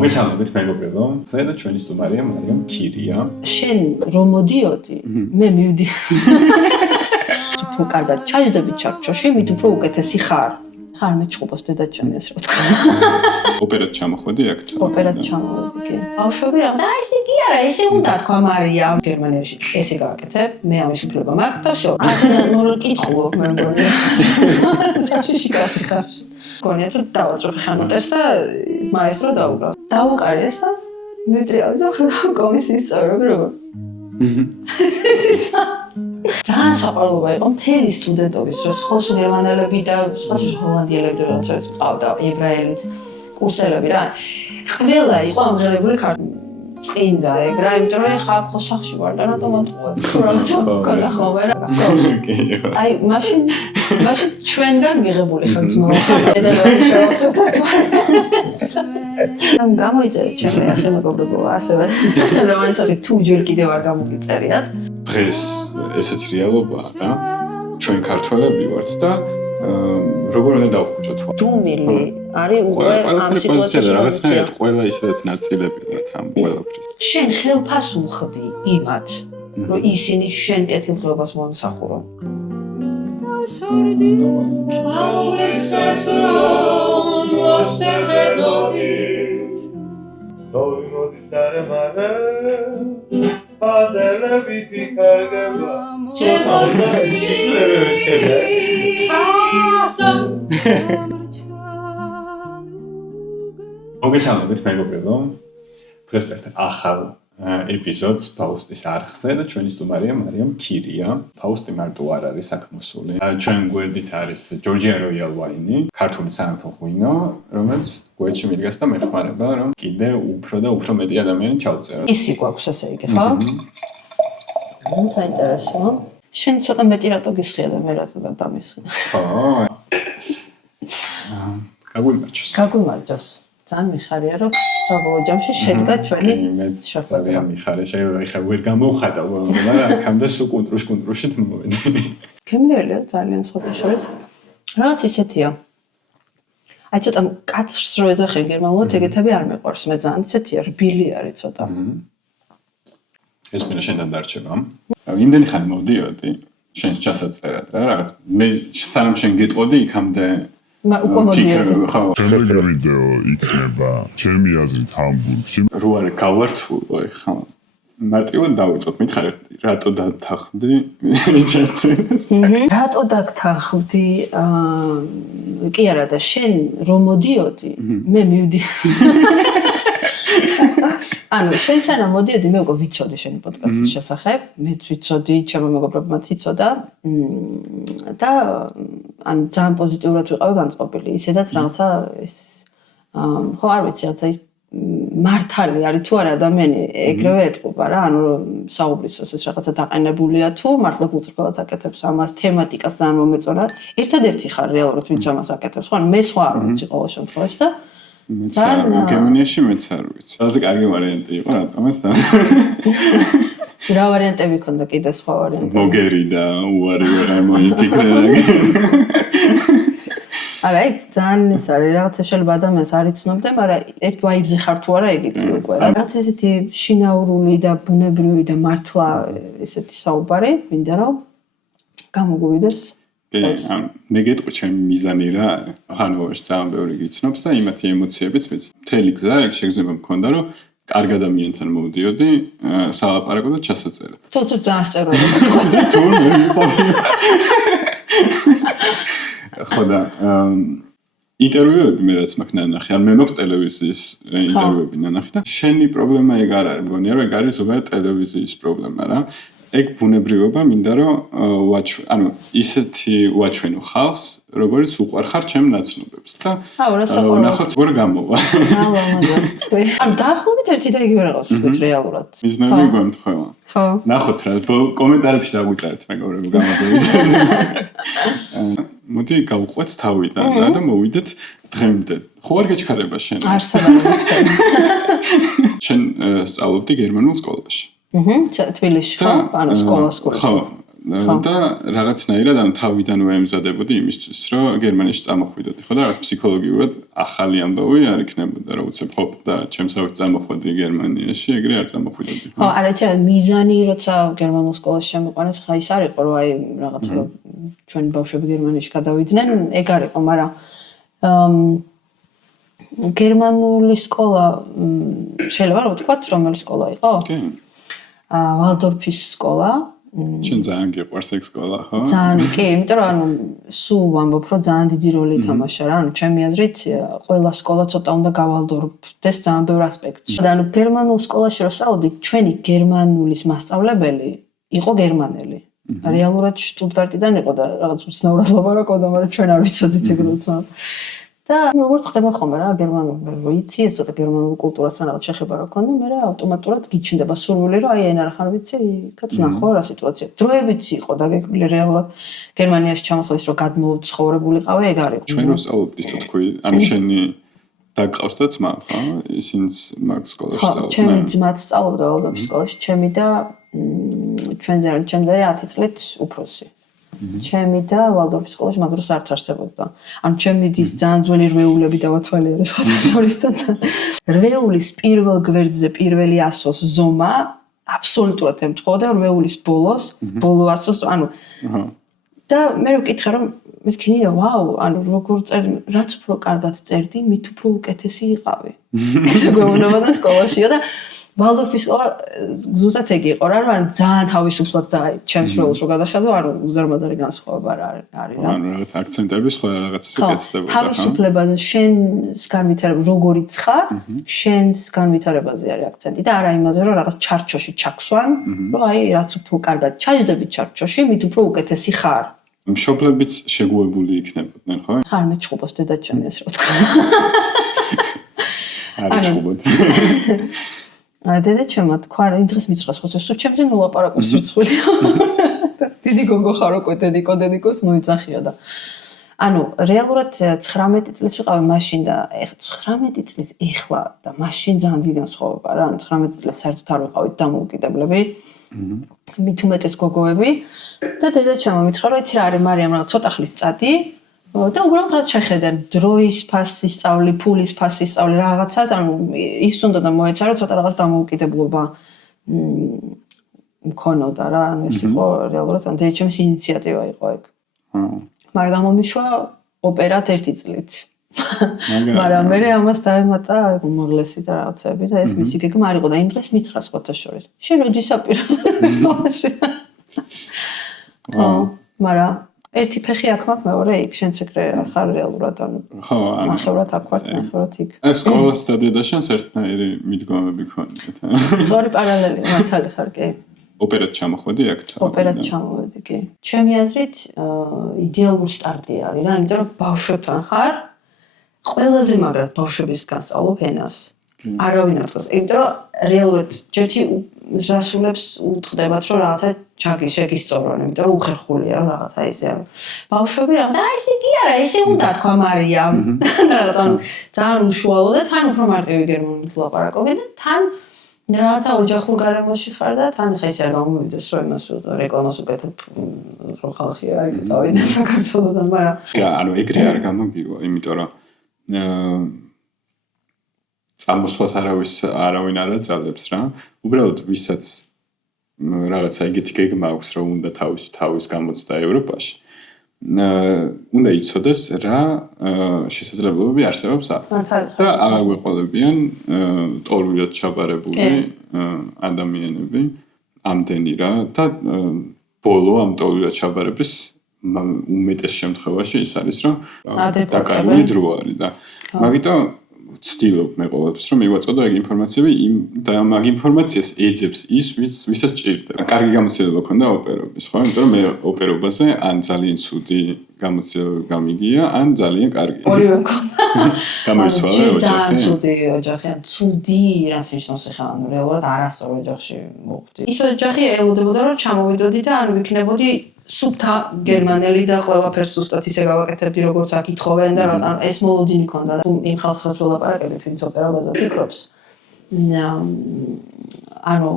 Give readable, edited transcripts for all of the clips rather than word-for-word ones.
მოგესალმებით მეგობრებო. ზედა ჩვენი სტუმარია მარიამ ქირია. შენ რომ მოდიოდი, მე მივდი. უფრო კარგად ჩაჯდები ჩარჩოში, მით უფრო უკეთესი ხარ. ხარ მეჩხუბოს დედაჩემს რა თქვა. ოპერად ჩამოხვედი აქ. ოპერად ჩამოვედი, კი. ბავშვები რა, და ესე კი არა, ესე უნდა თქვა მარიამ. გერმანიაში ესე გააკეთებ, მე ამის უფლება მაქვს და всё. ასენა ნუ კითხულობ მე მგონი. საშიში გასიხარ. გონია თუ დავაწროხე ხანუტებს და მაესტრო დაუბრა. დაუკარეს და მივდრიალე და ხედავ კომისიის წევრები როგორ. ძალიან საყვარლობა იყო მთელი სტუდენტობის დროს ხოლოს გერმანელები და სხვა ჰოლანდიელები რაღაცა ყავდა ებრაელიც კურსელები რა. ყველა იყო ამღერებული წინდა ეგ რა, იმიტომ რომ ხა ხო სახში ვარ და რატომაც თუ რაღაცა გქონდა რა. აი მაშინ ჩვენგან მიღებული ხარ ძმაო. და რა შევასწავლეთ. ამ გამოიწერეთ ჩემი ახლა მეგობრებო ასევე რომანსი თუ ჯერ კიდევ არ გამოგიწერიათ. დღეს ესეთი რეალობაა რა. ჩვენ ქართველები ვართ და როგორ უნდა დავხვიჭოთ? დუმილი არის უკვე ამ სიტუაციაში რაღაცნაირად ყველა ისედაც ნაწილები ვართ ამ ყველაფრის. შენ ხელფას უხდი იმათ, რომ ისინი შენ კეთილდღეობას მომსახურონ. მოგესალმებით მეგობრებო. დღეს ერთ ახალ ეპიზოდს ფაუსტის არხზე და ჩვენი სტუმარია მარიამ ქირია. ფაუსტი მარტო არ არის აქ მოსული. ჩვენ გვერდით არის ჯორჯია როიალ ვაინი, ქართული სამეფო ღვინო, რომელიც გვერდში მიდგას და მეხმარება, რომ კიდე უფრო და უფრო მეტი ადამიანი ჩავწეროთ. ისი გვაქვს ესე იგი, ხო? საინტერესო. შენ ცოტა მეტი რატო გისხია და მე რატო დამისხი? ხო. გაგვიმარჯოს. გაგვიმარჯოს. ძალიან მიხარია რომ საბოლოო ჯამში შედგა ჩვენი შეხვედრა. მიხარია, შეიძლება ვერ გამოვხატავ, მაგრამ აქამდე სულ კუნტრუშით მოვედი. გემრიელია ძალიან სხვათა შორის. რაღაც ისეთია. აი ცოტა კაცს რო ეძახენ გერმანულად, ეგეთები არ მეყვარს, მე ძალიან ისეთია, რბილი არის ცოტა. ეს მინდა შენთან დარჩება. იმდენი ხანი მოვდიოდი შენს ჩასაწერად რა, რაღაც მე სანამ შენ გეტყოდი იქამდე უკვე მოდიოდი. შემდეგი ვიდეო იქნება ჩემი აზრით ჰამბურგში. რო არ გავართულო ხა. მარტივად დავიწყოთ, მითხარით, რატო დათანხმდი ჩაცენას? რატო დაგთანხმდი? კი არა და შენ რომ მოდიოდი, მე მივდი. ანუ შენ სანამ მოდიოდი, მე უკვე ვიცოდი შენი პოდკასტის შესახებ, მეც ვიცოდი, ჩემო მეგობრებმაც იცოდა და ანუ ძალიან პოზიტიურად ვიყავი განწყობილი. ისედაც რაღაცა ეს ხო არ ვიცი რაღაცა მართალი არის თუ არა ადამიანი ეგრევე ეტყობა რა, ანუ საუბრისას ეს რაღაცა დაყენებულია თუ მართლა გულწრფელად აკეთებს ამას, თემატიკას ძალიან მომეწონა. ერთადერთი ხარ რეალურად ვინც ამას აკეთებს, ხო? მე სხვა არ ვიცი ყოველ შემთხვევაში და გერმანიაში მეც არ ვიცი. ყველაზე კარგი ვარიანტი იყო რატომაც და რა ვარიანტები ქონდა კიდე სხვა ვარიანტები? მოგერი და უარი ვერ მოიფიქრე. არა, ეგ ძალიან ის არის, რაღაცა შეიძლება ადამიანს არ იცნობდე, მაგრამ ერთ ვაიბზე ხარ თუ არა, ეგ იცი უკვე. რაღაც ესეთი შინაურული და ბუნებრივი და მართლა ესეთი საუბარი, მინდა რომ გამოგვივიდეს. მე გეტყვი ჩემი მიზანი რა, ხანოვარში ძალიან ბევრი გიცნობს და იმათი ემოციებიც ვიცი. მთელი გზა ეგ შეგრძნება მქონდა, რომ კარგ ადამიანთან მოვდიოდი, სალაპარაკო და ჩასაწერად. თუ ძალიან სწორად. თუ მე ვიყავი. ხო და ინტერვიუები მე რაც მაქვს ნანახი, ან მე მაქვს ტელევიზიის ინტერვიუები ნანახი და შენი პრობლემა ეგ არ არის, მგონია რომ ეგ არის ზოგადად ტელევიზიის პრობლემა რა. ეგ ბუნებრივობა მინდა რომ ანუ ისეთი ვაჩვენო ხალხს, როგორც უყვარხარ ჩემ ნაცნობებს და ნახოთ როგორ გამოვა. მადლობა თქვი. ანუ დაახლოებით ერთი და იგივე რაღაც ვთქვით რეალურად. მიზნები გვემთხვევა. ხო. ნახოთ რა, კომენტარებში დაგვიწერეთ მეგობრებო გამოგვიდეთ. მოდი გავყვეთ თავიდან რა და მოვიდეთ დღემდე. ხო არ გეჩქარება შენ? არსად არ გეჩქარება. შენ სწავლობდი გერმანულ სკოლაში. თბილისში ხო? ანუ სკოლას. ხო, და რაღაცნაირად ამ თავიდანვე ემზადებოდი იმისთვის, რომ გერმანიაში წამოხვიდოდი, ხო და რაღაც ფსიქოლოგიურად ახალი ამბავი არ იქნებოდა, რომ უცებ ხოპ და ჩემსავით წამოხვედი გერმანიაში, ეგრე არ წამოხვიდოდი. ხო, არა, იცი, მიზანი როცა გერმანულ სკოლაში შემოყვანეს, ხა ის არ იყო, რომ აი რაღაცა ჩვენი ბავშვები გერმანიაში გადავიდნენ, ეგ არ იყო, მაგრამ გერმანული სკოლა შეიძლება რომ ვთქვათ, რომელი სკოლა იყო? კი. ვალდორფის სკოლა. შენ ძალიან გიყვარს ეგ სკოლა, ხო? ძალიან, კი, იმიტომ რომ ანუ სულ ვამბობ, რომ ძალიან დიდი როლი ითამაშა რა, ანუ ჩემი აზრით, ყველა სკოლა ცოტა უნდა გავალდორფდეს ძალიან ბევრ ასპექტში. და ანუ გერმანულ სკოლაში რო სწავლობდი, ჩვენი გერმანულის მასწავლებელი იყო გერმანელი. რეალურად შტუტგარტიდან იყო და რაღაც უცნაურად ლაპარაკობდა, მაგრამ ჩვენ არ ვიცოდით ეგ რო უცნაურად. და როგორც ხდება ხოლმე რა, გერმანული ვიცი, ეს ცოტა გერმანულ კულტურასთან რაღაც შეხება რა ქონდა, მე ავტომატურად გიჩნდება სურვილი, რომ აი ენა რა ხარ ვიცი, კაცნახო რა სიტუაცია. დროებიც იყო დაგეგმილი რეალურად გერმანიაში ჩამოსვლის რომ გადმოუცხოვრებულიყავი, ეგ არ იყო. ჩვენ რო სწავლობდით თქვი, ანუ შენი დაგყავს და ძმა, ხო? ისინიც მაგ სკოლაში სწავლობდნენ. ჩემი ძმაც სწავლობდა ვალდორფის სკოლაში, ჩემი და ჩემზე 10 წლით უფროსი. ჩემი და ვალდორფის სკოლაში მაგ დროს არც არსებობდა. ანუ ჩემი დის ძალიან ძველი რვეულები დავათვალიერე სხვადასხვასთან. რვეულის პირველ გვერდზე პირველი ასოს ზომა აბსოლუტურად ემთხოვდა რვეულის ბოლო ასოს, ანუ და მე ვკითხე რომ მეთქინი რა, ვაუ, ანუ როგორ წერდი, რაც უფრო კარგად წერდი, მით უფრო უკეთესი იყავი. ესე გვეუბნებოდა სკოლაშია და ვალდორფის სკოლა ზუსტად ეგ იყო რა, რომ ძალიან თავისუფლად და აი ჩემს როლს რო გადაშადო, ანუ უზარმაზარი განსხვავება არ არის რა. ანუ რაღაც აქცენტები სხვა რაღაც ისეკეთდება და თავისუფლებაზე, შენს განვითარება როგორიც ხარ, შენს განვითარებაზე არის აქცენტი და არა იმაზე, რომ რაღაც ჩარჩოში ჩაქსვან, რომ აი რაც უფრო კარგად ჩაჯდები ჩარჩოში, მით უფრო უკეთესი ხარ. მშობლებიც შეგუებული იქნებოდნენ, ხო? ხარ მე ჩხუბოს დედაჩემი ეს რა თქვა. არ ჩხუბოთ. დედაჩემმა თქვა, იმ დღეს მიცხრას ხო სულ ჩემზე ნუ ლაპარაკობს რიცხვილია. დიდი გოგო ხარ უკვე დედიკოს მოიძახია და ანუ რეალურად 19 წლის ვიყავი მაშინ და 19 წლის ეხლა და მაშინ ძალიან დიდი განსხვავება რა, ანუ 19 წლის საერთოდ არ ვიყავით დამოუკიდებლები. მით უმეტეს გოგოები და დედაჩემმა მითხრა, რომ იცი რა არის მარიამ რაღაც ცოტა ხნის წადი და უბრალოდ რაც შეხედენ დროის ფასის სწავლი, ფულის ფასის სწავლი რაღაცას, ანუ ის უნდა და მოეცა რომ ცოტა რაღაც დამოუკიდებლობა მქონოდა რა, ანუ ეს იყო რეალურად ან დედაჩემის ინიციატივა იყო ეგ. მაგრამ გამომიშვა ოპერად 1 წლით. მაგრამ მე ამას დაემატა უმაღლესი და რაღაცები და ეს მისი გეგმა არ იყო და იმ დღეს მითხრა სხვათა შორის. შენ როდის აპირებდა სკოლაში? მაგრამ ერთი ფეხი აქ მაქვს, მეორე იქ, შენც ეგრე ხარ რეალურად, ანუ ხო, ანუ ნახევრად აქ ვარ, ნახევრად იქ. სკოლას და დედაშენს ერთნაირი მიდგომები ქონდათ. სწორი პარალელი მართალი ხარ, კი. ოპერად ჩამოხვედი აქ? ოპერად ჩამოვედი, კი. ჩემი აზრით, იდეალური სტარტი არის რა, იმიტომ რომ ბავშვებთან ხარ, ყველაზე მაგრად ბავშვებისგან სწავლობ ენას. არავინ არ თქოს, იმიტომ რომ რეალურად ჯერჯი რასულებს უთხრდებათ, რომ რაღაცა შეგისწორონ, იმიტომ რომ უხერხულია რომ რაღაცა ისე არის. ბავშვები რაღაცა, აი ესე კი არა, ესე უნდა თქვა მარიამ. რაღაცა ძალიან უშუალო და თან უფრო მარტივი გერმანულად ლაპარაკობენ და თან რაღაცა ოჯახურ გარემოში ხარ და თან ხა ისე არ გამოვიდეს, რომ იმას რეკლამას უკეთებ, რომ ხალხი არ იწავიდეს საქართველოდან, მაგრამ ანუ ეგრე არ გამოგივა, იმიტომ რომ წამოსვლას არავინ არ აწალებს რა. უბრალოდ ვისაც რაღაცა ეგეთი გეგმა აქვს, რომ უნდა თავის გამოცდა ევროპაში. უნდა იცოდეს რა შესაძლებლობები არსებობს აქ. და აღარ გვეყოლებიან ტოლმილად ჩაბარებული ადამიანები ამდენი რა და ბოლო ამ ტოლმილად ჩაბარების უმეტეს შემთხვევაში ის არის რომ დაკარგული დრო არის და მაგიტომ ვცდილობ მე ყოველთვის რომ მივაწოდო ეგ ინფორმაციები და მაგ ინფორმაციას ეძებს ის ვისაც ჭირდება. კარგი გამოცდილება ქონდა ოპერობის, ხო? იმიტომ რომ მე ოპერობაზე ან ძალიან ცუდი გამოცდილება გამიგია, ან ძალიან კარგი. ორივე მქონდა. გამოიცვალა ოჯახი. ძალიან ცუდი ოჯახი, ან ცუდი რაც ნიშნავს ახლა, ანუ რეალურად არასწორ ოჯახში მოვხდი. ის ოჯახი ელოდებოდა რომ ჩამოვიდოდი და ანუ ვიქნებოდი სუფთა გერმანელი და ყველაფერს ზუსტად ისე გავაკეთებდი როგორც აქ ითხოვენ და ანუ ეს მოლოდინი ქონდა და იმ ხალხსაც ველაპარაკებთ ვინც ოპერობაზე ფიქრობს. ანუ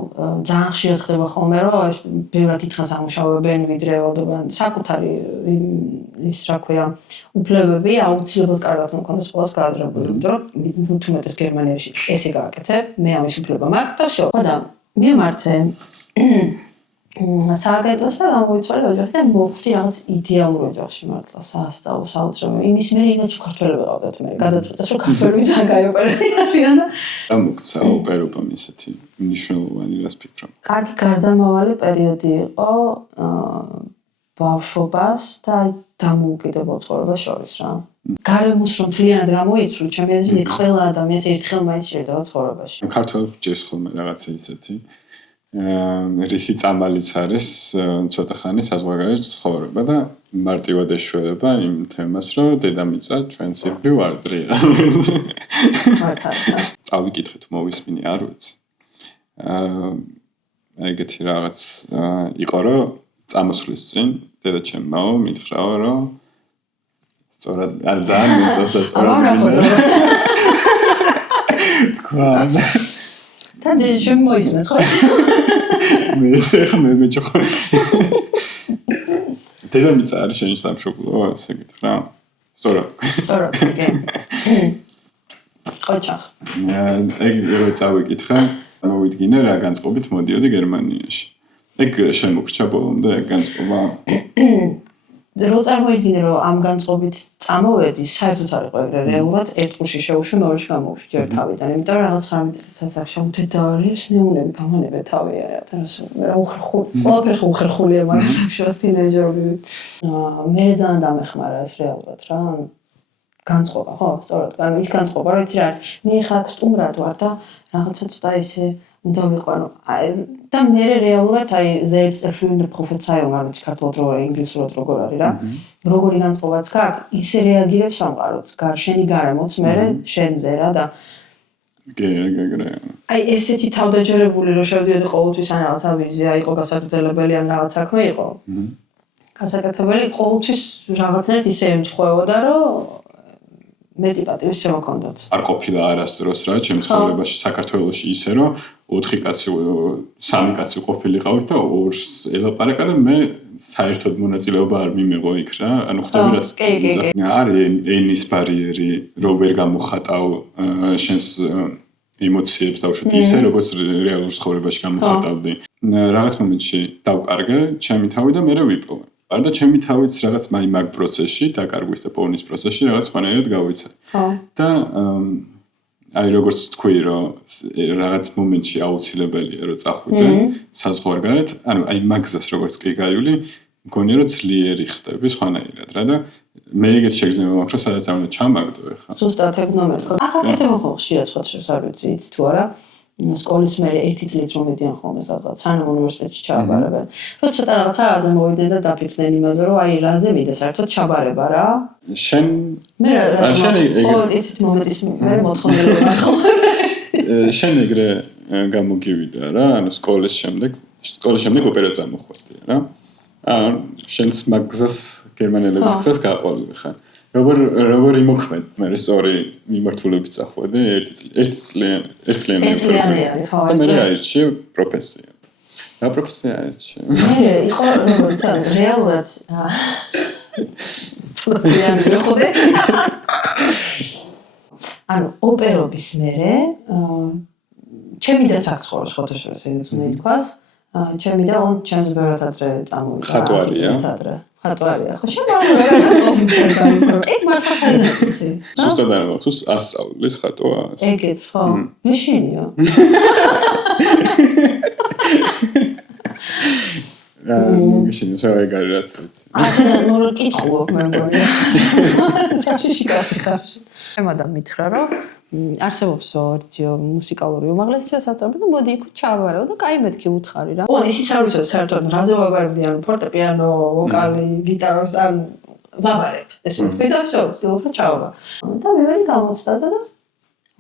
ძალიან ხშირად ხდება ხოლმე რომ ეს ბევრად დიდხანს ამუშავებენ ვიდრე ველოდობენ საკუთარი ის რა ქვია უფლებები აუცილებლად კარგად მქონდეს ყველას გააზრებული იმიტომ რომ თუმეტეს გერმანიაში ესე გააკეთებ მე ამის უფლება მაქვს და всё ხოდა მიმარცე სააგენტოს და გამოიცვალე ოჯახი და მოვხვდი რაღაც идеალურ ოჯახში მართლა სასწავლო საოცრებო იმის მე იმეჩ ქართველები ყავდათ მე გადაწყვიტეს რომ ქართველები ძალიან გაიოპერებიან და ამოქცა ოპერობამ ისეთი მნიშვნელოვანი რას ფიქრობ კარგი გარდამავალი პერიოდი იყო ბავშვობას და დამოუკიდებელ ცხოვრებას შორის რა გარემოს რომ თლიანად გამოიცვლი ჩემი აზრით ყველა ადამიანს ერთხელ მაინც შეიძლება ცხოვრებაში ქართველებს ჯერს ხოლმე რაღაცა ისეთი რისი წამალიც არის ცოტა ხანი საზღვარგარეთ ცხოვრება და მარტივად ეშველება იმ თემას რომ დედამიწა ჩვენს ირგვლივ არ დრია. წავიკითხეთ მოვისმინე არ ვიცი. ეგეთი რაღაც იყო რომ წამოსვლის წინ დედაჩემმაო მითხრაო რომ სწორად არ ძალიან მეწოს და სწორად თქვა და დედაჩემ მოისმენს ხო? მე მეჭოხო. დედამიწა არის შენი სამშობლო, ასე გითხრა. სწორად. სწორად, კი. ხოჭახ. ეგ რო წავიკითხა, მოვიდგინე რა განწყობით მოდიოდი გერმანიაში. ეგ შემოგრჩა ბოლომდე ეგ განწყობა. რო წარმოიდგინე რომ ამ განწყობით წამოვედი, საერთოდ არ იყო ეგრე რეალურად ერთ ყურში შევუშვი, მეორეში გამოვუშვი ჯერ თავიდან, იმიტომ რომ რაღაც 19 წელს აღშევდე და არის ნეუნები გამონებე თავი არა, რა უხერხული, ყველაფერი უხერხულია მაგას აღშევ თინეიჯერები. მე ძალიან დამეხმარა ეს რეალურად რა. განწყობა, ხო, სწორად. ანუ ის განწყობა, რომ იცი რა არის, მე ხარ სტუმრად ვარ და რაღაცა ცოტა ისე უნდა ვიყვანო. და მე რეალურად აი selbsterfüllende Prophezeiung არის ქართულად რო ინგლისურად როგორ არის რა. როგორი განწყობაც გაქვს, ისე რეაგირებს სამყაროც, შენი გარემოც მე შენზე რა და აი ესეთი თავდაჯერებული რო შევდიოდი ყოველთვის ან რაღაცა ვიზია იყო გასაგრძელებელი ან რაღაც საქმე იყო. გასაკეთებელი ყოველთვის რაღაცნაირად ისე ემთხვეოდა რომ მეტი პატივი შემოქონდათ. არ ყოფილა არასდროს რა, ჩემს ცხოვრებაში საქართველოში ისე რომ 4 კაცი 3 კაცი ყოფილიყავით და 2-ს ელაპარაკა და მე საერთოდ მონაწილეობა არ მიმეღო იქ რა. ანუ ხვდები რა არის ენის ბარიერი, რომ ვერ გამოხატავ შენს ემოციებს დავუშვით ისე როგორც რეალურ ცხოვრებაში გამოხატავდი. რაღაც მომენტში დავკარგე ჩემი თავი და მე ვიპოვე. და ჩემი თავიც რაღაც მაგ პროცესში დაკარგვის და პოვნის პროცესში რაღაც ხანერად გავიცე. და აი როგორც თქვი რომ რაღაც მომენტში აუცილებელია რომ წახვიდე საზღვარგარეთ, ანუ აი მაგზას როგორც კი გაივლი, მგონია რომ ძლიერი ხდები ხანერად რა და მე ეგეთ შეგრძნება მაქვს რომ სადაც არ უნდა ჩამაგდო ახლა. ზუსტად ეგ ნომერი ხო? აკეთებ ხო ხშირად სხვადასხვა არ ვიცი თუ არა. სკოლის მე 1 წლით რომ მიდიან ხოლმე სადღაც სანამ უნივერსიტეტში ჩააბარებენ. რო ცოტა რაღაცაზე მოვიდნენ და დაფიქრდნენ იმაზე რომ აი რაზე მიდე საერთოდ ჩაბარება რა. შენ მე რა ისეთ მომენტის მე მოთხოვნილება ხო. შენ ეგრე გამოგივიდა რა, ანუ სკოლის შემდეგ ოპერაცია მოხდა რა. შენს მაგზას გერმანელების გზას გააყოლე ხან. როგორ იმოქმედ მე სწორი მიმართულებით წახვედი ერთ წლიანი ხო და მე აირჩიე პროფესია რა პროფესია აირჩიე მე იყო როგორც რეალურად წლიანი ხო ანუ ოპერობის მერე ჩემი და საქსხორო ფოტოშოპს ეძღვნა ითქვას ჩემი და on ჩემს ბევრად ადრე წამოვიდა ხატვარია ხატვარია ხო შემოვიდა ეგ მართლა საინტერესო სუსტად არ მახსოვს ასწავლის ხატვა ეგეც ხო მეშინია მეშინია საერთოდ რაც ვიცი აა ნუ კითხულობ მე მგონია საშიში გასიხარ ემადა მითხრა რომ არსებობს ორჯერ მუსიკალური უმაღლესი სასწავლებელი და მოდი იქ ჩავარო და კაი მეთქი უთხარი რა. ო ისიც არ ვიცი საერთოდ რაზე ვაბარებდი ანუ ფორტეპიანო, ვოკალი, გიტარას ან ვაბარებ. ესე ვთქვი და всё, სილხა ჩავარო. და მე ვერი გამოცდაზე და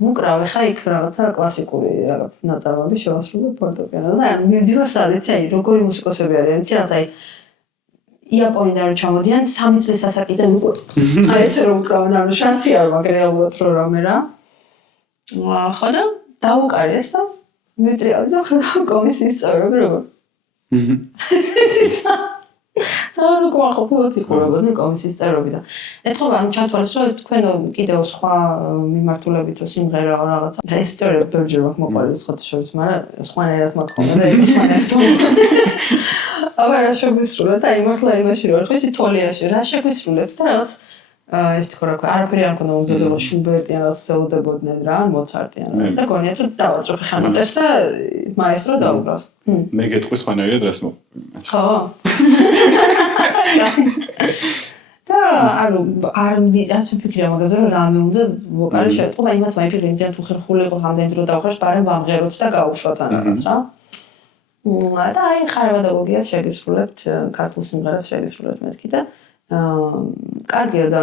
ვუკრავე ხა იქ რაღაცა კლასიკური რაღაც ნაწარმოები შევასრულე ფორტეპიანოზე. და მივდივარ სადაც აი როგორი მუსიკოსები არიან, იცი რაღაც აი იაპონიდან რო ჩამოდიან 3 წლის ასაკიდან უკვე აი ესე რომ უკრავენ ანუ შანსი არ მაქვს რეალურად რომ რამე რა. ხო და დაუკარეს და მეტრიალი და კომისიის წევრები როგორ. ძალიან უკვე ყოფილად იხურებოდნენ კომისიის წევრები და ეთქობა ამ ჩათვალეს რომ თქვენ კიდევ სხვა მიმართულებით სიმღერა რაღაცა და ეს ისტორია ბევრჯერ მაქვს მოყოლილი სხვათა შორის, მაგრამ სხვანაირად მაქვს ხოლმე და ეს სხვანაირად. აბა რა შეგვისრულა და იმართლა იმაში რომ ხო ისი თოლიაში რა შეგვისრულებს და რაღაც ეს თქო რა ქვია არაფერი არ მქონდა უმზადებელ შუბერტი ან რაღაც ელოდებოდნენ რა მოცარტი ან რაღაც და გონიათ რომ დავაწყობ ხანოტებს და მაესტრო დაუბრალს. მე გეტყვი სხვანაირად რას მოყვი. ხო. და არ ვიფიქრე მაგაზე რომ რამე უნდა ვოკალი შეეტყობა იმათ ვაიფიქრე იმდენ თუ ხერხული იყო რამდენი დრო დავხრას პარემ ვამღეროთ და გავუშვათ ან რაღაც რა. და აი ხარებადაგოგიას შეგისრულებთ ქართულ სიმღერას შეგისრულებთ მეთქი და კარგია და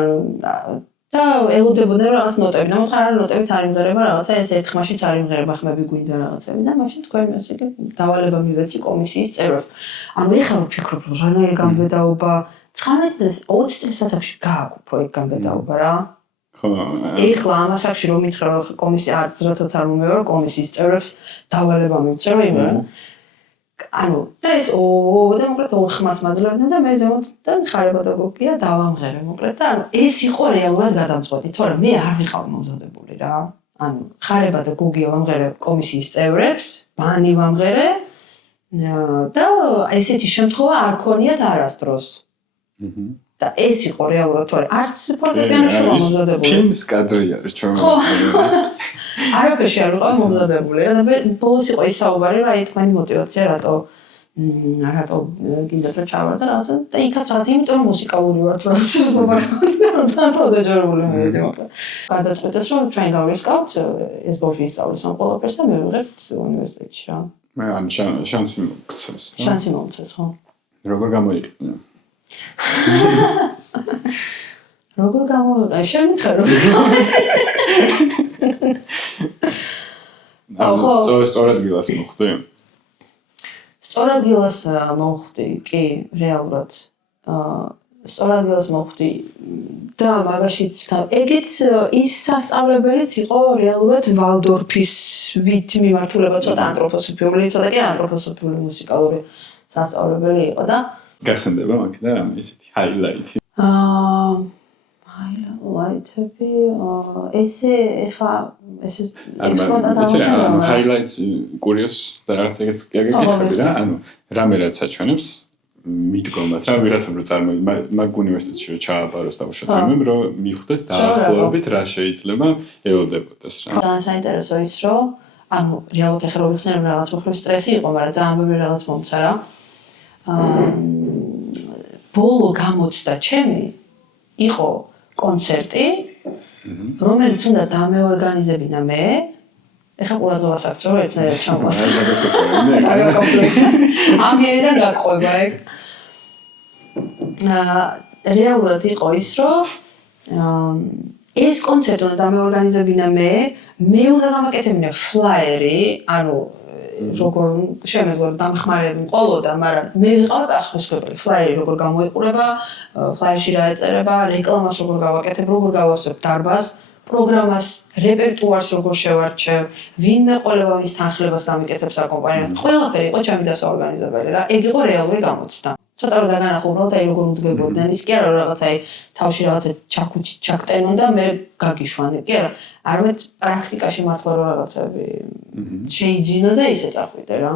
ელოდებოდნენ რაღაც ნოტები, მაგრამ არა ნოტებით არ იმღერება რაღაცა ეს ერთ ხმაშიც არ იმღერება ხმები გვინდა რაღაცები და მაშინ თქვენ ესე იგი დავალება მივეცი კომისიის წევრებს. ანუ ეხლა ვფიქრობ რომ რანაირი გამბედაობა 19 წელს 20 წელს ასაკში გააქვს პროექტ გამბედაობა რა. ხო. ეხლა ამ ასაკში რომ მითხრა რომ კომისია არც რასაც არ მომეორო კომისიის წევრებს დავალება მივცე რომ იმერა. ანუ და ეს და მოკლედ ორ ხმას მაძლევდნენ და მე ზემოთ და ხარებადაგოგია დავამღერე მოკლედ და ანუ ეს იყო რეალურად გადამწყვეტი თორემ მე არ ვიყავ მომზადებული რა ანუ ხარებადაგოგია ვამღერე კომისიის წევრებს ბანი ვამღერე და ესეთი შემთხვევა არ ქონიათ არასდროს და ეს იყო რეალურად თორემ არც ფორტეპიანოში მომზადებული ფილმის კადრი არის ჩვენ არაფერში არ ვიყავ მომზადებული და ბოლოს იყო ის საუბარი რა თქვენი мотиваცია რატო გინდათ რომ ჩავარდა რაღაცა და იქაც რაღაც იმიტომ რომ მუსიკალური ვარ თუ რაღაც რომ თანადაჯერებული მივედი მოკლედ გადაწყვეტეს რომ ჩვენ გავისკავთ ეს ბოში ისწავლის ამ ყველაფერს და მივიღებთ უნივერსიტეტში რა მე ან შანსი მოგცეს შანსი მომცეს ხო როგორ გამოიყენა როგორ გამოიყენა შემიხარო სწორად გილას მოხდი? სწორად გილას მოხდი, კი, რეალურად. სწორად გილას მოხდი და მაგაშიც ეგეც ის სასწავლებელიც იყო რეალურად ვალდორფის ვით მიმართულება ცოტა ანთროპოსოფიული, ცოტა კი ანთროპოსოფიული მუსიკალური სასწავლებელი იყო და გასცემდება მაგდა რამე ისეთი ჰაილაითი. Highlight-ები ესე ეხა ესე ექსპლუატაცია highlights curious და რაღაც ეგეც გეკითხები რა ანუ რამე რაც საჩვენებს მიდგომას რა ვიღაცამ რო მაგ უნივერსიტეტში ჩააბაროს დავუშვათ რომ მიხვდეს დაახლოებით რა შეიძლება ელოდებოდეს რა ძალიან საინტერესო ის რომ ანუ რეალურად ეხლა რო ვიხსენებ რაღაც მხრივ სტრესი იყო მაგრამ ძალიან ბევრი რაღაც მომცა რა ბოლო გამოცდა ჩემი იყო კონცერტი, რომელიც უნდა დამეორგანიზებინა მე. ეხლა ყურადღებას აქცევ, რომ ერთნაირად ჩამოვასწრე. ამიერიდან გაყვება ეგ. რეალურად იყო ის, რომ ეს კონცერტი უნდა დამეორგანიზებინა მე უნდა გამაკეთებინა ფლაიერი, ანუ როგორ შემეძლო დამხმარები მყოლოდა, მაგრამ მე ვიყავ პასუხისმგებელი. ფლაიერი როგორ გამოიყურება, ფლაიერში რა ეწერება, რეკლამას როგორ გავაკეთებ, როგორ გავასწრებ დარბაზს, პროგრამას, რეპერტუარს როგორ შევარჩევ, ვინმე ყოლება მის თანხლებას გამიკეთებს აკომპანიას. ყველაფერი იყო ჩემი დასაორგანიზებელი რა. ეგ იყო რეალური გამოცდა. ცოტა რომ დაგანახო უბრალოდ აი როგორ უდგებოდნენ ის კი არა რომ რაღაც აი თავში რაღაცა ჩაკუჩი ჩაკტენონ და მე გაგიშვან კი არა არამედ პრაქტიკაში მართლა რომ რაღაცები შეიძინო და ისე წახვიდე რა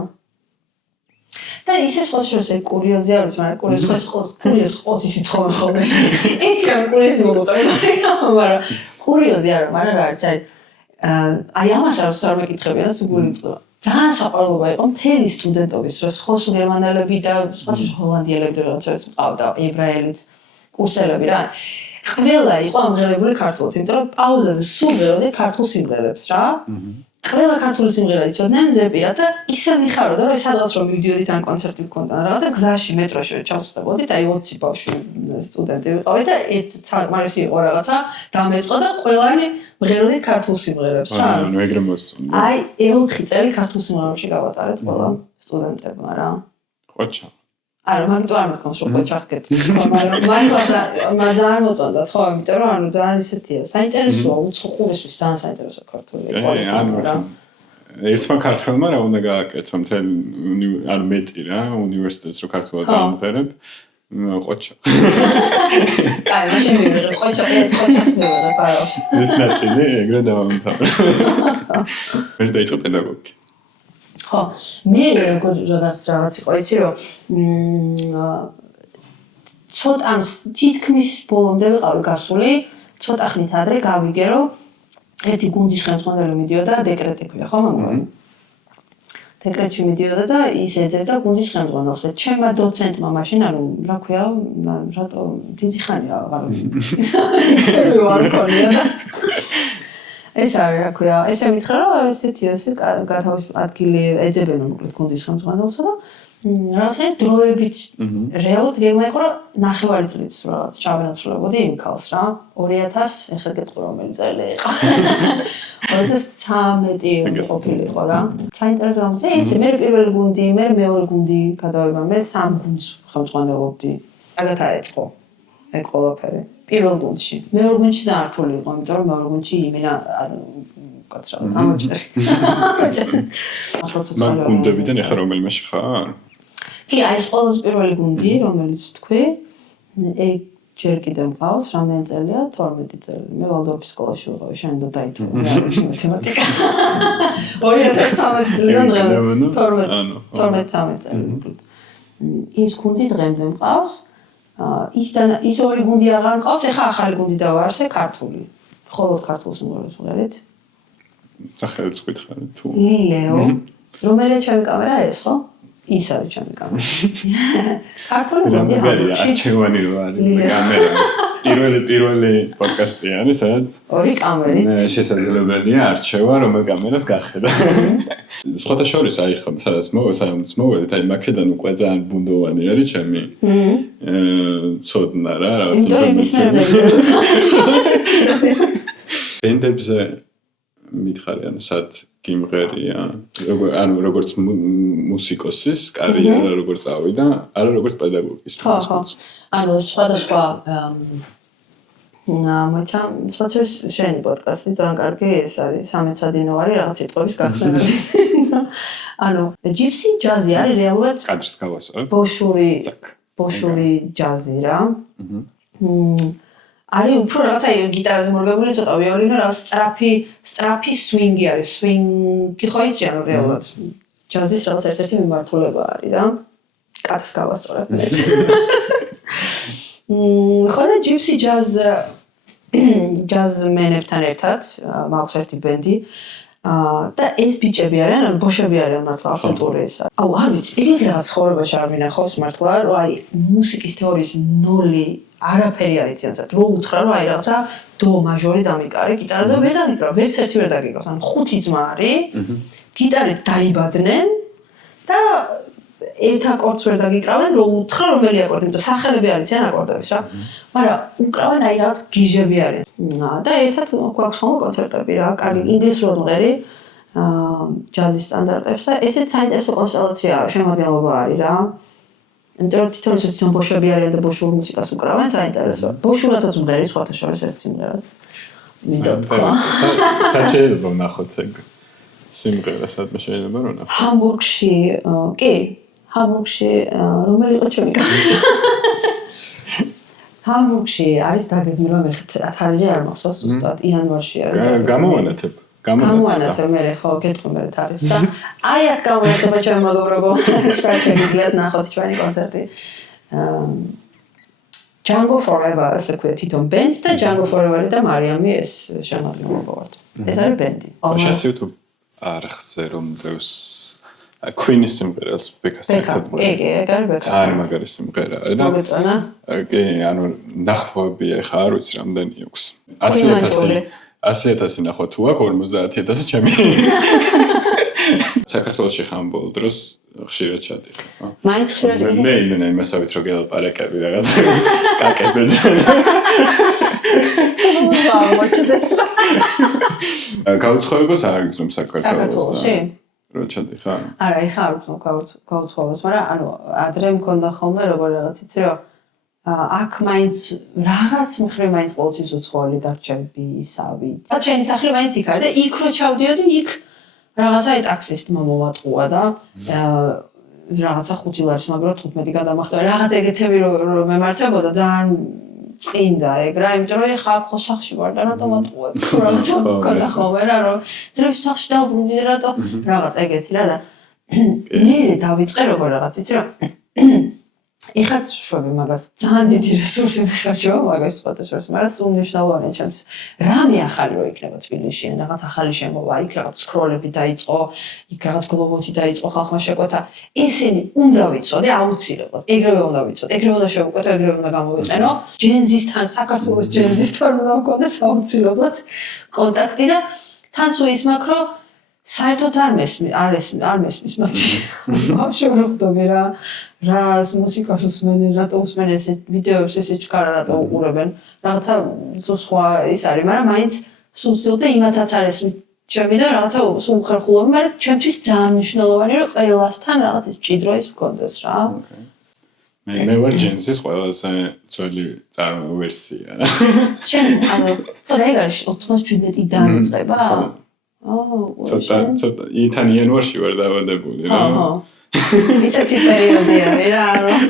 და ისე სხვა შორის ეგ კურიოზი არის მაგრამ კურიოზი ხოს ისიც ხოლმე ეს რა კურიოზი მოგყვება მაგრამ კურიოზი არა მაგრამ რა არის აი ამას არ მეკითხები და სულ იწყება ძალიან საყვარლობა იყო მთელი სტუდენტობის რომ სხვა გერმანელები და სხვა ჰოლანდიელები რაღაცა ყავდა ებრაელიც კურსელები რა ყველა იყო ამღერებული ქართულად იმიტომ რომ პაუზაზე სულ ვეროდი ქართულ სიმღერებს რა ყველა ქართული სიმღერა იცოდნენ ზეპირა და ისე მიხარო და რომ სადღაც რომ მივდიოდით ან კონცერტი მქონდა რაღაცა გზაში მეტროში ჩავსწრებოდით აი 20 ბავშვი სტუდენტი ვიყავით და საკმარისი იყო რაღაცა დამეწყო და ყველანი მღეროდით ქართულ სიმღერებს რა ანუ ეგრე მოსწონდა აი 4 წელი ქართულ სიმღერებში გავატარეთ ყველა სტუდენტებმა რა ხოჩა არა მაგიტო არ მეთქონს რომ ხოჩახკეთ მაგრამ ძალიან მოწონდა ხო იმიტომ რომ ანუ ძალიან ისეთია საინტერესოა უცხოურისთვის ძალიან საინტერესო ქართული ანუ ერთმა ქართველმა რა უნდა გააკეთო მთელ არ მეტი რა უნივერსიტეტს რო ქართულად ამღერებ ყოჩა. აი, მაშინ მივიღე ყოჩას მივიღე ბაროში. ეს ნაწილი ეგრე დავამთავრე. მე დაიწყო პედაგოგიკა. ხო, მე რაღაც იყო, იცი რომ ცოტა თითქმის ბოლომდე ვიყავი გასული, ცოტა ხნით ადრე გავიგე რომ ერთი გუნდის ხელმძღვანელი მიდიოდა დეკრეტი ქვია, ხო მამონი? დეკრეტში მიდიოდა და ის ეძებდა გუნდის ხელმძღვანელს. ჩემმა დოცენტმა მაშინ ანუ რა ქვია, რატო დიდი ხანია აღარ ისე ვარ ქონია და ეს არის რა ქვია, ესე მითხრა რომ ესეთი გათავის ადგილი ეძებენ მოკლედ გუნდის ხელმძღვანელსა და რაღაცა დროებით რეალურად გეგმაიყო ნახევარი წლით რაღაც ჩავენაცვლებოდი იმ ქალს რა 2000 ეხლა გეტყვი რომელი წელი იყო 2013 ყოფილიყო რა საინტერესო გამოსა ესე მე პირველი გუნდი მე მეორე გუნდი გადავება მე სამ გუნდს ხელმძღვანელობდი კარგად აეწყო ეგ ყველაფერი პირველ გუნდში მეორე გუნდში ძალიან რთული იყო იმიტომ რომ მეორე გუნდში იმენა კაცრა ამოჭერი მაგ გუნდებიდან ეხლა რომელმეში ხარ? კი, აი ეს ყველაზე პირველი გუნდი, რომელიც თქვი, ეგ ჯერ კიდევ მყავს, რამდენი წელია? 12 წელი. მე ვალდორფის სკოლაში ვიყავი, შენ და დაითვალე, რა არის მათემატიკა. 2013 წლიდან 12-13 წელი. ის გუნდი დღემდე მყავს. ის ორი გუნდი აღარ მყავს, ეხლა ახალი გუნდი დავაარსე ქართული. მხოლოდ ქართულ სიმღერებს ვღერით. სახელიც ვითხარ თუ. ლილეო. რომელია ჩემი კამერა ეს, ხო? ის არის ჩემი კამერა. ქართული გუნდი არის არჩევანი რო არის კამერა. პირველი პოდკასტი არის, სადაც ორი კამერით. შესაძლებელია არჩევა რომელ კამერას გახედა. სხვათა შორის აი ხომ სადაც მოვედით, აი მაქედან უკვე ძალიან ბუნდოვანი არის ჩემი. ცოდნა რა, რაღაც ბენდებზე მითხარი ანუ სად გიმღერია ანუ როგორც მუსიკოსის კარიერა როგორც წავიდა არა როგორც პედაგოგის ხო ანუ სხვადასხვა მოიცა შენი პოდკასტი ძალიან კარგი ეს არის 13 სადინო არის რაღაც სიტყვების გახსნები ანუ ჯიპსი ჯაზი არის რეალურად კადრს გავასწორებ ბოშური ჯაზი რა არის უფრო რაღაცა გიტარაზე მორგებული ცოტა ვიოლინო რაღაც სწრაფი სვინგი არის სვინგი ხო იცი ანუ რეალურად ჯაზის რაღაც ერთ-ერთი მიმართულება არის რა კაცს გავასწორებ მე ხო და ჯიპსი ჯაზმენებთან ერთად მაქვს ერთი ბენდი და ეს ბიჭები არიან ანუ ბოშები არიან მართლა ავტენტური ეს აუ არ ვიცი ეგეთი რაღაც ცხოვრებაში არ მინახავს მართლა რომ აი მუსიკის თეორიის ნოლი არაფერი არ იციან რო უთხრა რომ აი რაღაცა დო მაჟორი დამიკარე გიტარაზე ვერ დამიკრა ვერც ერთი ვერ დაგიკრავს ანუ 5 ძმა არის გიტარით დაიბადნენ და ერთ აკორდს ვერ დაგიკრავენ რო უთხრა რომელი აკორდი იმიტომ სახელები არ იციან აკორდების რა მაგრამ უკრავენ აი რაღაც გიჟები არიან და ერთად გვაქვს ხოლმე კონცერტები რა კარგი ინგლისურად მღერი ჯაზის სტანდარტებს და ესეც საინტერესო კონსტელაცია შემადგენლობა არის რა იმიტომ რომ თვითონ ბოშები არიან და ბოშურ მუსიკას უკრავენ საინტერესო ბოშურადაც მღერის სხვათა შორის ერთ სიმღერას სად შეიძლება ვნახოთ ეგ სიმღერა სადმე შეიძლება რომ ვნახოთ ჰამბურგში კი ჰამბურგში რომელი იყო ჩემი კამერა ჰამბურგში არის დაგეგმილი მე 10 არ მახსოვს ზუსტად იანვარში არის გამოვანათებ გამოვანათებ მე ხო გეტყვი მე არის და აი აქ გამოვანათებ ჩემო მეგობრებო საერთოდ ნახოთ ჩვენი კონცერტი Django Forever ასე ქვია თვითონ ბენდს და Django Forever და მარიამი ეს შემადგენლობა ვართ ეს არის ბენდი შენს YouTube არხზე რომ დევს Queen-ის სიმღერას ბეკას ერთად კი, ეგ არის ბეკას. ძალიან მაგარი სიმღერა არის და მოგეწონა? კი, ანუ ნახვები ახლა არ ვიცი რამდენი აქვს. 100,000 ნახვა თუ აქვს 50,000 ჩემი. საქართველოში ხან ბოლო დროს ხშირად ჩადიხარ, ხო? მაინც ხშირად მე იმასავით რომ გელაპარაკები რაღაც კაკებად. ვაუ, მოჩდეს რა. გაუცხოებას არ გძნობ საქართველოში. რო ჩადიხარ? არა, ეხა არ ვცნობ გაუცხოებას, მაგრამ ანუ ადრე მქონდა ხოლმე როგორ რაღაც იცი რომ აქ მაინც რაღაც მხრივ მაინც ყოველთვის უცხოელი დარჩები, ისავით. და შენი სახლი მაინც იქ არის და იქ რო ჩავდიოდი, იქ რაღაცა ტაქსისტმა მომატყუა და რაღაცა 5 ლარის მაგრამ 15 გადამახტა. რაღაც ეგეთები რომ მემართებოდა ძალიან წინდა ეგ რა, იმიტომ რომ ეხა აქ ხო სახში ვარ და რატომ ატყუებ? რაღაცა გადახოვე რა, რომ ძრებს სახში დავბრუნდი და რატო რაღაც ეგეთი რა და მე დავიწყე როგორ რაღაც იცი რა. ეხაც შვები მაგას ძალიან დიდი რესურსი მეხარჯება მაგას სხვადასხვა, მაგრამ სულ მნიშვნელოვანია ჩემთვის. რამე ახალი რო იქნება თბილისში, რაღაც ახალი შემოვა, იქ რაღაც სკროლები დაიწყო, იქ რაღაც გლობოთი დაიწყო ხალხმა შეკვეთა. ესენი უნდა ვიცოდე აუცილებლად. ეგრევე უნდა ვიცოდე, ეგრევე უნდა შევკვეთო, ეგრევე უნდა გამოვიყენო. ჯენზისთან, საქართველოს ჯენზისთან უნდა მქონდეს აუცილებლად კონტაქტი და თან სულ ის მაქვს რომ საერთოდ არ მესმის მათი. ბავშვები ხვდები რა მუსიკას უსმენენ, რატო უსმენენ ეს ვიდეოებს ესე ჩქარა რატო უყურებენ. რაღაცა სხვა ის არის, მაგრამ მაინც სულ ვცდილობ იმათაც არ ესმის ჩემი და რაღაცა სულ ხერხულობი, მაგრამ ჩემთვის ძალიან მნიშვნელოვანია რომ ყველასთან რაღაც ის ჭიდრო ის მქონდეს რა. მე ვარ ჯენსის ყველაზე ძველი ვერსია რა. შენ ხო და ეგ არის 97-დან იწყება? ცოტა თან იანვარში ვარ დავადებული რა. ისეთი პერიოდი არის რა, რომ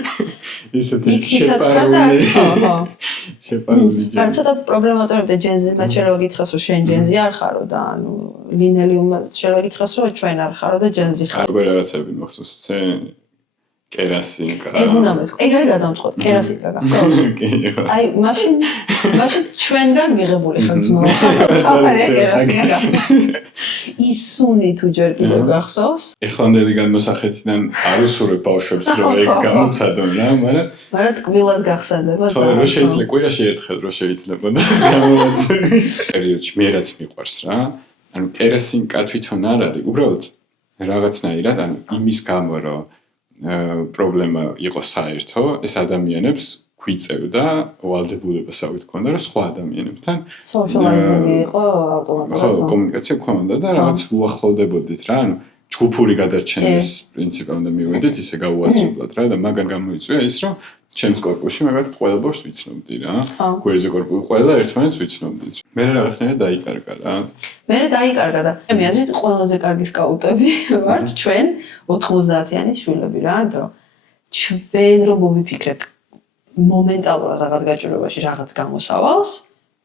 ისეთი შეპარული ჯენზი. არ ცოტა პრობლემატურებდა ჯენზი, მათ შეიძლება გითხრას რომ შენ ჯენზი არ ხარო და ანუ ლინელიუმ შეიძლება გითხრას რომ ჩვენ არ ხარო და ჯენზი ხარო. როგორ რაღაცები მოხსოვს ცე კერასინკა. ეგ უნდა მეთქვა. ეგ არის გადამწყვეტ კერასინკა გახსოვს? აი მაშინ ჩვენგან მიღებული ხარ ძმაო. ახალი კერასინკა გახსოვს? ის სუნი თუ ჯერ კიდევ გახსოვს? ეხლანდელი განმოსახეთიდან არ უსურვებ ბავშვებს რომ ეგ გამოცადონ რა, მაგრამ ტკბილად გახსენდება ძალიან. რა შეიძლება კვირაში ერთხელ რო შეიძლება და ეს გამოცადები. პერიოდში მე რაც მიყვარს რა. ანუ კერასინკა თვითონ არ არის, უბრალოდ რაღაცნაირად ანუ იმის გამო რომ პრობლემა იყო საერთო, ეს ადამიანებს გვიწევდა ვალდებულებასავით ქონდა რომ სხვა ადამიანებთან სოციალიზინგი იყო ავტომატურად. ხო, კომუნიკაცია ქონდა და რაღაც უახლოვდებოდით რა, ანუ ჯგუფური გადარჩენის პრინციპი უნდა მივედით, ისე გაუაზრებლად რა და მაგან გამოიწვია ის რომ ჩემს კორპუსში მაგალითად ყველა ბავშვს ვიცნობდი რა. გვერდზე კორპუსი ყველა ერთმანეთს ვიცნობდით. მე რაღაცნაირად დაიკარგა რა. მე დაიკარგა და მე აზრით ყველაზე კარგი სკაუტები ვართ ჩვენ 90-იანი შვილები რა, იმიტომ რომ ჩვენ რომ მოვიფიქრეთ მომენტალურად რაღაც გაჭირვებაში რაღაც გამოსავალს,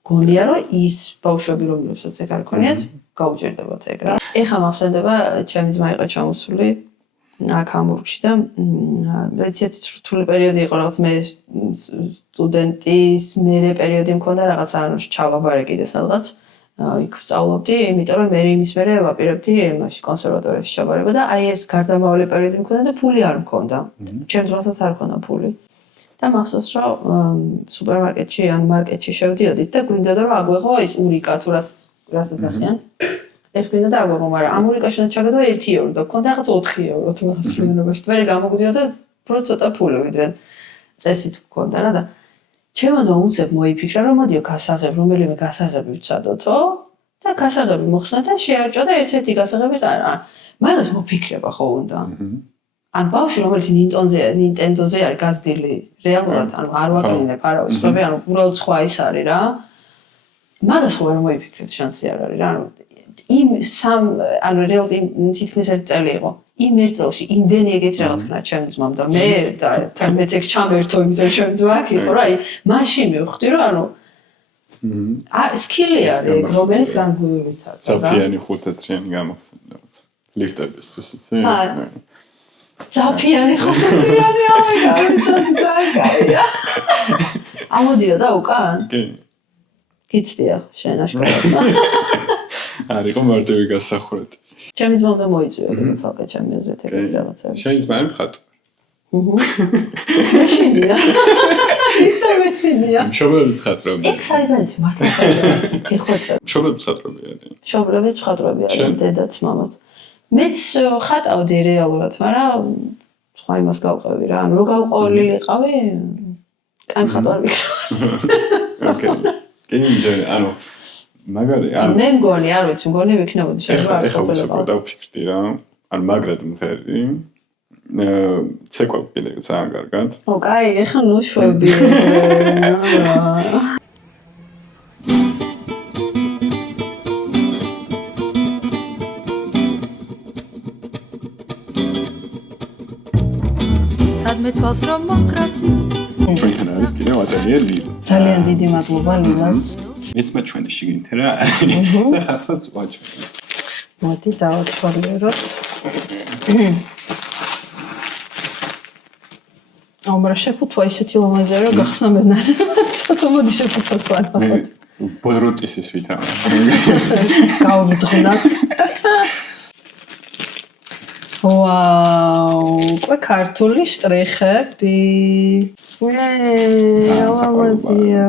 გონია რომ ის ბავშვები რომლებსაც ეგ არ ქონიათ, გაუჭირდებათ ეგ რა. ეხა მახსენდება ჩემი ძმა იყო ჩამოსული აქ ამბურგში და რეცეთ რთული პერიოდი იყო რაღაც მე სტუდენტის მერე პერიოდი მქონდა რაღაცა ანუ ჩავაბარე კიდე სადღაც იქ ვწავლობდი, იმიტომ რომ მე იმის მერე ვაპირებდი იმაში კონსერვატორიაში ჩაბარება და აი ეს გარდამავალი პერიოდი მქონდა და ფული არ მქონდა. ჩემს მასაც არ მქონდა ფული. და მახსოვს რომ სუპერმარკეტში ან მარკეტში შევდიოდით და გვინდოდა რომ აგვეღო ის ურიკა თუ რას ეძახიან. ეს გვინდა და აგვეღო, მაგრამ ამ ურიკაში უნდა ჩაგდო 1 ევრო და მქონდა რაღაც 4 ევრო თუ რაღაც მენობაში. მე გამოგვდიოდა უფრო ცოტა ფული ვიდრე წესით მქონდა რა და ჩემო და უცებ მოიფიქრა რომ მოდიო გასაღებ რომელიმე გასაღები ვცადოთო და გასაღები მოხსნა და შეარჭა და ერთ-ერთი გასაღები არა. მაგას მოფიქრება ხო უნდა. ან ბავშვი რომელიც ნინტენდოზე არის გაზრდილი რეალურად ანუ არ ვაკლებინებ არავის ხები ანუ უბრალოდ სხვა ის არის რა მაგას ხო არ მოიფიქრეთ შანსი არ არის რა იმ სამ ანუ რეალურად თითქმის 1 წელი იყო იმ 1 წელში იმდენი ეგეთი რაღაც ქნა ჩემს ძმამ და მე და თან მეც ეგ ჩამერთო იმიტომ ჩემს ძმა აქ იყო რა აი მაშინ მივხვდი რომ ანუ სკილი არის რომელიც განგვივიცარდა საფიანი 5 თეთრიანი გამახსენდა რაღაც ლიფტებისთვის იცი ზაფიანი ხუთიანი ავიღავი ძალიან ამოდიოდა უკან? კი. გიცდია შენ აშკარად. არ იყო მარტივი გასახურეთ. ჩემი ძმა უნდა მოიწვია ცალკე ჩემი აზრით ეგეთი რაღაცები. შენი ძმა არის მხატვარი. მეშინია. ისო მეშინია. მშობლების მხატვრები. ეგ საერთოდ მართლა საერთოდ გიხვეწა. მშობლების მხატვრები არიან. მშობლების მხატვრები არიან დედაც მამაც. მეც ხატავდი რეალურად, მაგრამ სხვა იმას გავყევი რა. ანუ რო გავყოლილიყავი, კაი მხატვარი ვიქნა. ოკეი. კინჯე, ანუ მაგარი, ანუ მე მგონი, არ ვიცი, მგონი ვიქნებოდი შეიძლება არ ეხა უცებ დავფიქრდი რა. ანუ მაგრად მღერი. ცეკვა კიდე ძალიან კარგად. ო, კაი, ეხა ნუ შვები. მე თვალს რომ მოკრავდი ჩვენთან არის კიდევ ატელიე ლილა. ძალიან დიდი მადლობა ლილას. მეცმა ჩვენი შიგნით რა. და ხახსაც ვაჭრობ. მოდი დავაწყობიეროთ. ამარა შეფუთვა ისეთი ლამაზია რომ გახსნა მენარი. ცოტა მოდი შეფუთვაც ვანახოთ. ბოდროტისის ვითა. გავვიდგუნათ. ვაუ, ყო ქართული შტრიხები. ლამაზია.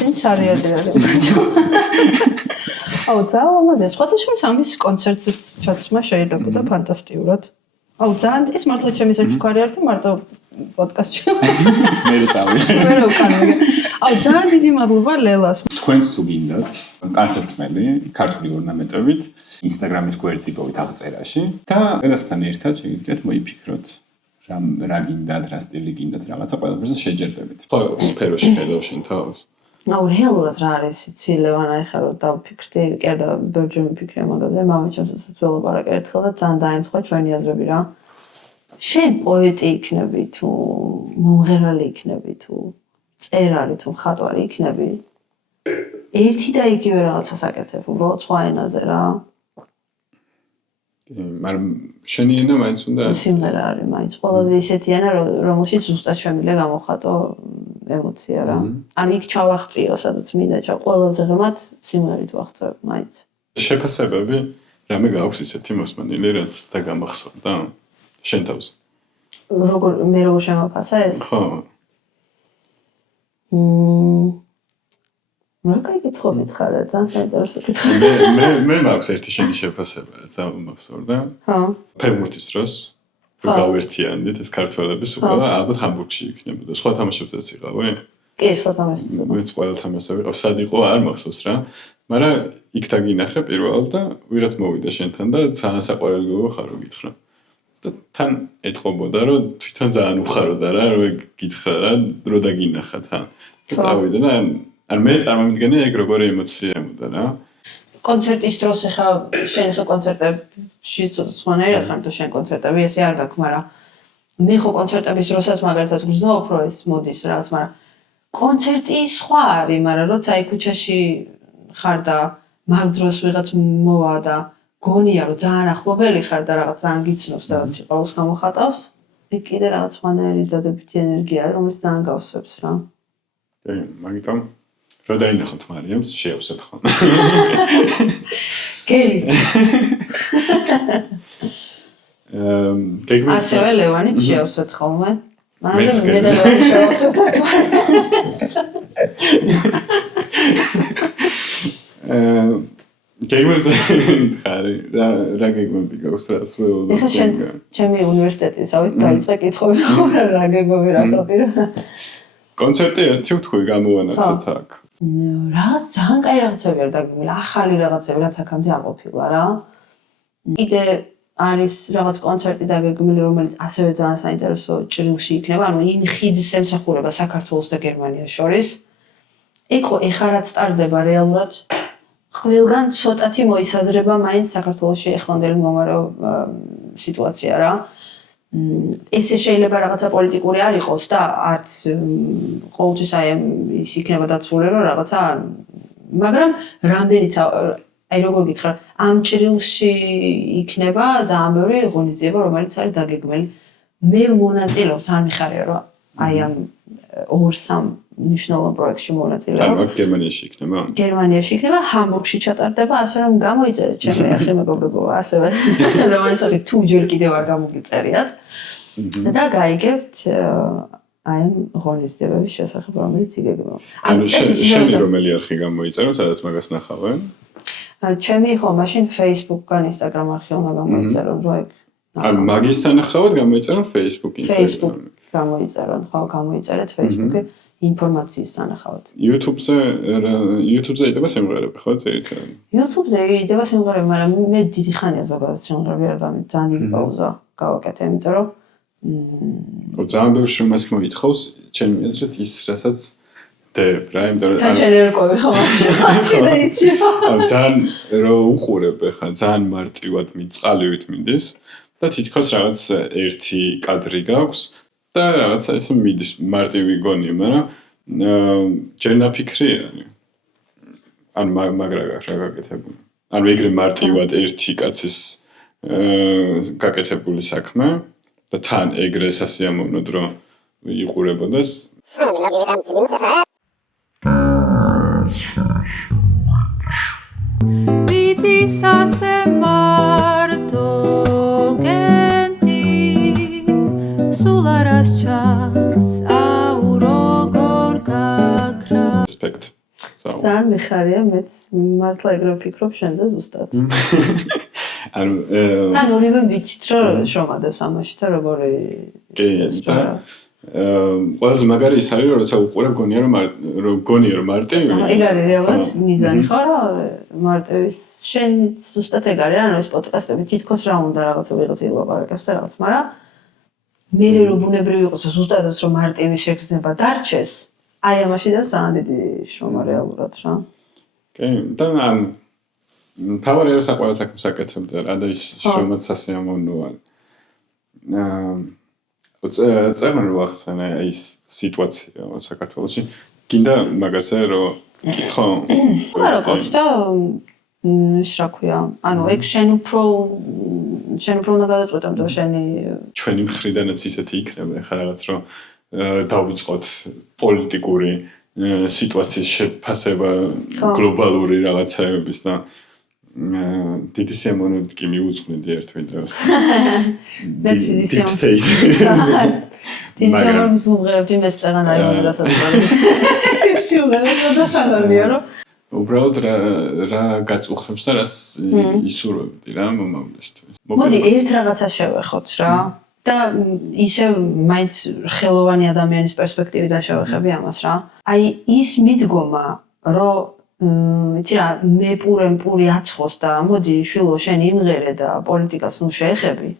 სენსორიალი არის. აუ, ძალიან ლამაზია. სხვადასხვა ამის კონცერტზეც ჩაცმა შეიძლება და ფანტასტიკურად. აუ, ძალიან ეს მართლა ჩემი საჩუქარი არ და მარტო პოდკასტში. მე წავიდე. მე რა ვკან. აუ, ძალიან დიდი მადლობა ლელას. თქვენს თუ გინდათ ასაცმელი ქართული ორნამენტებით Instagram-ის გვერდზე იპოვეთ აღწერაში და ყველასთან ერთად შეგიძლიათ მოიფიქროთ რა გინდათ, რა სტილი გინდათ, რაღაცა ყველაფერზე შეჯერდებით. ხო, სფეროში ხედავ შენ თავს. აუ, რეალურად რა არის იცი ლევან აი ხარო დავფიქრდი, კერდა ბერჯემ ფიქრია მაგაზე, მამაჩემსაც ველაპარაკე ერთხელ და ძალიან დაემთხვა ჩვენი აზრები რა. შენ პოეტი იქნები თუ მომღერალი იქნები თუ წერალი თუ მხატვარი იქნები ერთი და იგივე რაღაცას აკეთებ უბრალოდ სხვა ენაზე რა. მაგრამ შენი ენა მაინც უნდა სიმღერა არის მაინც ყველაზე ისეთი ენა რომელშიც ზუსტად შემიძლია გამოვხატო ემოცია რა. ან იქ ჩავახციო სადაც მინდა ყველაზე ღრმად სიმღერით ვახცევ მაინც. შეფასებები რამე გაქვს ისეთი მოსმენილი რაც დაგამახსოვდა შენ თავს. მე როგორ შემოფასე ეს? ხო. რა კაი კითხვა მითხარ, ძალიან საინტერესო კითხვა. მე მაქვს ერთი შენი შეფასება, რაც ამახსოვდა. ხო. ფეხბურთის დროს რო გავერთიანდით ეს ქართველების უბრალოდ ალბათ ჰამბურგში იქნებოდა. სხვა თამაშებსაც იყავი? კი, სხვა თამაშიც. მეც ყველა თამაშზე ვიყავ, სად იყო არ მახსოვს რა. მაგრამ იქ დაგინახე პირველად და ვიღაც მოვიდა შენთან და ძალიან საყვარელი ხარ რო გითხრა. და თან ეთყობოდა რომ თვითონ ძალიან უხაროდა რა, რო გითხრა რა, რო დაგინახა თან. და წავიდა და არ მე წარმომიდგენია ეგ როგორი ემოცია ემოდა რა. კონცერტის დროს ხა შენ ხა კონცერტებში სხვანაირად ხარ თუ შენ კონცერტები ესე არ გაქვს, მაგრამ მე ხო კონცერტების დროსაც მაგალითად გრძნობ რომ ეს მოდის რაღაც, მაგრამ კონცერტი სხვა არის, მაგრამ როცა აი ქუჩაში ხარ და მაგ დროს ვიღაც მოვა და გონია რომ ძალიან ახლობელი ხარ და რაღაც ძალიან გიცნობს და რაღაც სიყვარულს გამოხატავს, იქ კიდე რაღაც სხვანაირი დადებითი ენერგია არის, რომელიც ძალიან გავსებს რა. მაგიტომ რა დაინახოთ მარიამს შეავსეთ ხო? გელით. გეგმით ასევე ლევანით შეავსეთ ხოლმე. მაგრამ მე და ლევანი შეავსეთ გეგმებზე ხარი რა გეგმები გაქვს რა სულ ეხლა შენ ჩემი უნივერსიტეტის ავით დაიწყე კითხვები რა გეგმები რასაყირო კონცერტი ერთი ვთქვი გამოვანათოთ აქ რაღაც ძალიან კაი რაღაცები არ დაგეგმილი ახალი რაღაცები რაც აქამდე არ ყოფილა რა კიდე არის რაღაც კონცერტი დაგეგმილი რომელიც ასევე ძალიან საინტერესო ჭრილში იქნება ანუ იმ ხიდს ემსახურება საქართველოს და გერმანიას შორის ეხო ეხლა რაც სტარდება რეალურად ყველგან ცოტათი მოისაზრება მაინც საქართველოში ეხლანდელი მომარაო სიტუაცია რა. ესე შეიძლება რაღაცა პოლიტიკური არ იყოს და არც ყოველთვის აი ის იქნება დაცული რომ რაღაცა მაგრამ რამდენიც აი როგორ გითხრა ამ ჭრილში იქნება ძალიან ბევრი ღონისძიება რომელიც არის დაგეგმილი. მე მონაწილეობ ძალიან მიხარია რომ აი ამ 2-3 ნიშნულოვან პროექტში მონაწილეობ. ანუ გერმანიაში იქნება? გერმანიაში იქნება, ჰამბურგში ჩატარდება, ასე რომ გამოიწერეთ ჩემი ახალი მეგობრებო, ასევე ლევანისაღი თუ ჯერ კიდევ არ გამოგიწერიათ. და გაიგებთ აი ამ ღონისძიებების შესახებ, რომელიც იგეგმება. ანუ შენ რომელი არხი გამოიწერო, სადაც მაგას ნახავენ? ჩემი ხო, მაშინ Facebook-გან, Instagram არხი უნდა გამოიწერო, რომ ეგ. ანუ მაგის სანახავად გამოიწერონ Facebook-ი, Facebook გამოიწერონ, ხო, გამოიწერეთ Facebook-ი. ინფორმაციის სანახავად. YouTube-ზე იდება სიმღერები, ხო, ძირითადად? YouTube-ზე იდება სიმღერები, მაგრამ მე დიდი ხანია ზოგადად სიმღერები არ დამი, ძალიან დიდი პაუზა გავაკეთე, იმიტომ რომ ძალიან ბევრ შრომას მოითხოვს, ჩემი აზრით ის, რასაც დებ რა, იმიტომ რომ თან შენერკოვი ხო მაშინ და იცი. ძალიან რო უყურებ ხა, ძალიან მარტივად მიწყალივით მინდის და თითქოს რაღაც ერთი კადრი გაქვს და რაღაცა ესე მიდის მარტივი გონია, მაგრამ ჯერ ნაფიქრი არის. ან მაგრა რა გაკეთებული. ანუ ეგრე მარტივად ერთი კაცის გაკეთებული საქმე და თან ეგრე სასიამოვნოდ რომ იყურებოდეს. Respect. ძალიან მიხარია, მეც მართლა ეგრე ვფიქრობ შენზე ზუსტად. ანუ თან ორივე ვიცით რომ შრომადებს ამაში და როგორი ყველაზე მაგარი ის არის რომ როცა უყურებ გონია რომ მარტივი. ეგ არის რეალურად მიზანი ხო რა მარტივის შენ ზუსტად ეგ არის ანუ ეს პოდკასტები თითქოს რა უნდა რაღაცა ვიღაც ილაპარაკებს და რაღაც, მაგრამ მე რომ ბუნებრივი იყოს ზუსტადაც რომ მარტივის შეგრძნება დარჩეს აი ამაში და ძალიან დიდი შრომა რეალურად რა. კი, და თავარი არის საყვარელ საქმეს აკეთებდა რა და ის შრომაც სასიამოვნოა. წერმან რო ახსენე ის სიტუაცია საქართველოში, გინდა მაგაზე რომ კითხო. არა, კოჩდა ის რა ქვია, ანუ ეგ შენ უფრო უნდა გადაწყვეტო, რომ შენი ჩვენი მხრიდანაც ისეთი იქნება, ხა რაღაც რომ დავიწყოთ პოლიტიკური სიტუაციის შეფასება გლობალური რაღაცეების და დიდი სიამოვნებით კი მიუძღვნიდი ერთ ვიდეოს. დიდი სიამოვნებით მომღერებდი მეც წაღან აიორი რასაც სიმღერა და სანარბია რომ უბრალოდ რა გაწუხებს და რას ისურვებდი რა მომავლისთვის. მოდი ერთ რაღაცას შევეხოთ რა და ისე მაინც ხელოვანი ადამიანის პერსპექტივიდან შევეხები ამას რა. აი ის მიდგომა რომ იცი რა მე პური აცხოს და მოდი შვილო შენ იმღერე და პოლიტიკას ნუ შეეხები.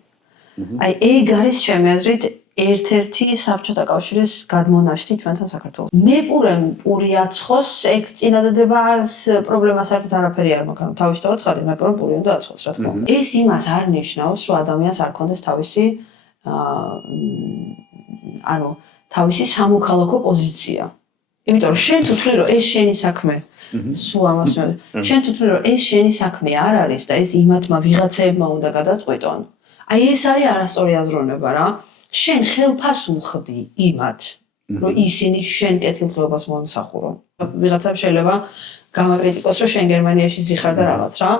აი ეგ არის ჩემი აზრით ერთ-ერთი საბჭოთა კავშირის გადმონაშთი ჩვენთან საქართველოს. მე პური აცხოს ეგ წინადადებას პრობლემას საერთოდ არაფერი არ მაქვს. ანუ თავისთავად ცხადია მე პური უნდა აცხოს რა თქმა უნდა. ეს იმას არ ნიშნავს რომ ადამიანს არ ქონდეს თავისი ანუ თავისი სამოქალაქო პოზიცია. იმიტომ რომ შენ თუ თვლი რომ ეს შენი საქმე სულ ამას შენ თუ თვლი რომ ეს შენი საქმე არ არის და ეს იმათმა ვიღაცაებმა უნდა გადაწყვეტონ. აი ეს არის არასწორი აზროვნება რა. შენ ხელფას უხდი იმათ რომ ისინი შენ კეთილდღეობას მოემსახურონ. ვიღაცამ შეიძლება გამაკრიტიკოს რომ შენ გერმანიაში ზიხარ და რაღაც რა.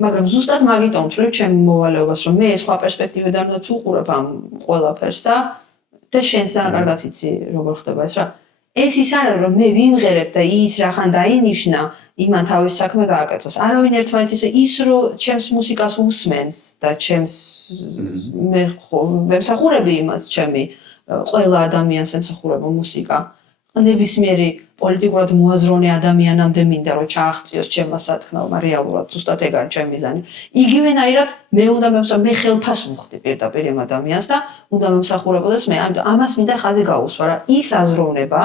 მაგრამ ზუსტად მაგიტომ თვლი ჩემ მოვალეობას რომ მე სხვა პერსპექტივიდან უნდა ვუყურებ ამ ყველაფერს და შენს კარგად იცი როგორ ხდება ეს რა. ეს ის არის რომ მე ვიმღერებ და ის რახან დაინიშნა იმან თავის საქმე გააკეთოს. არავინ ერთმანეთს ის რომ ჩემს მუსიკას უსმენს და ჩემს მე ვემსახურები იმას ჩემი ყველა ადამიანს ემსახურება მუსიკა. ნებისმიერი პოლიტიკურად მოაზროვნე ადამიანამდე მინდა რომ ჩააღწიოს ჩემმა სათქმელმა რეალურად ზუსტად ეგ არის ჩემი მიზანი. იგივენაირად მე უნდა მე ხელფას ვუხდი პირდაპირ იმ ადამიანს და უნდა მემსახურებოდეს მე. ამიტომ ამას მინდა ხაზი გაუსვა რა. ის აზროვნება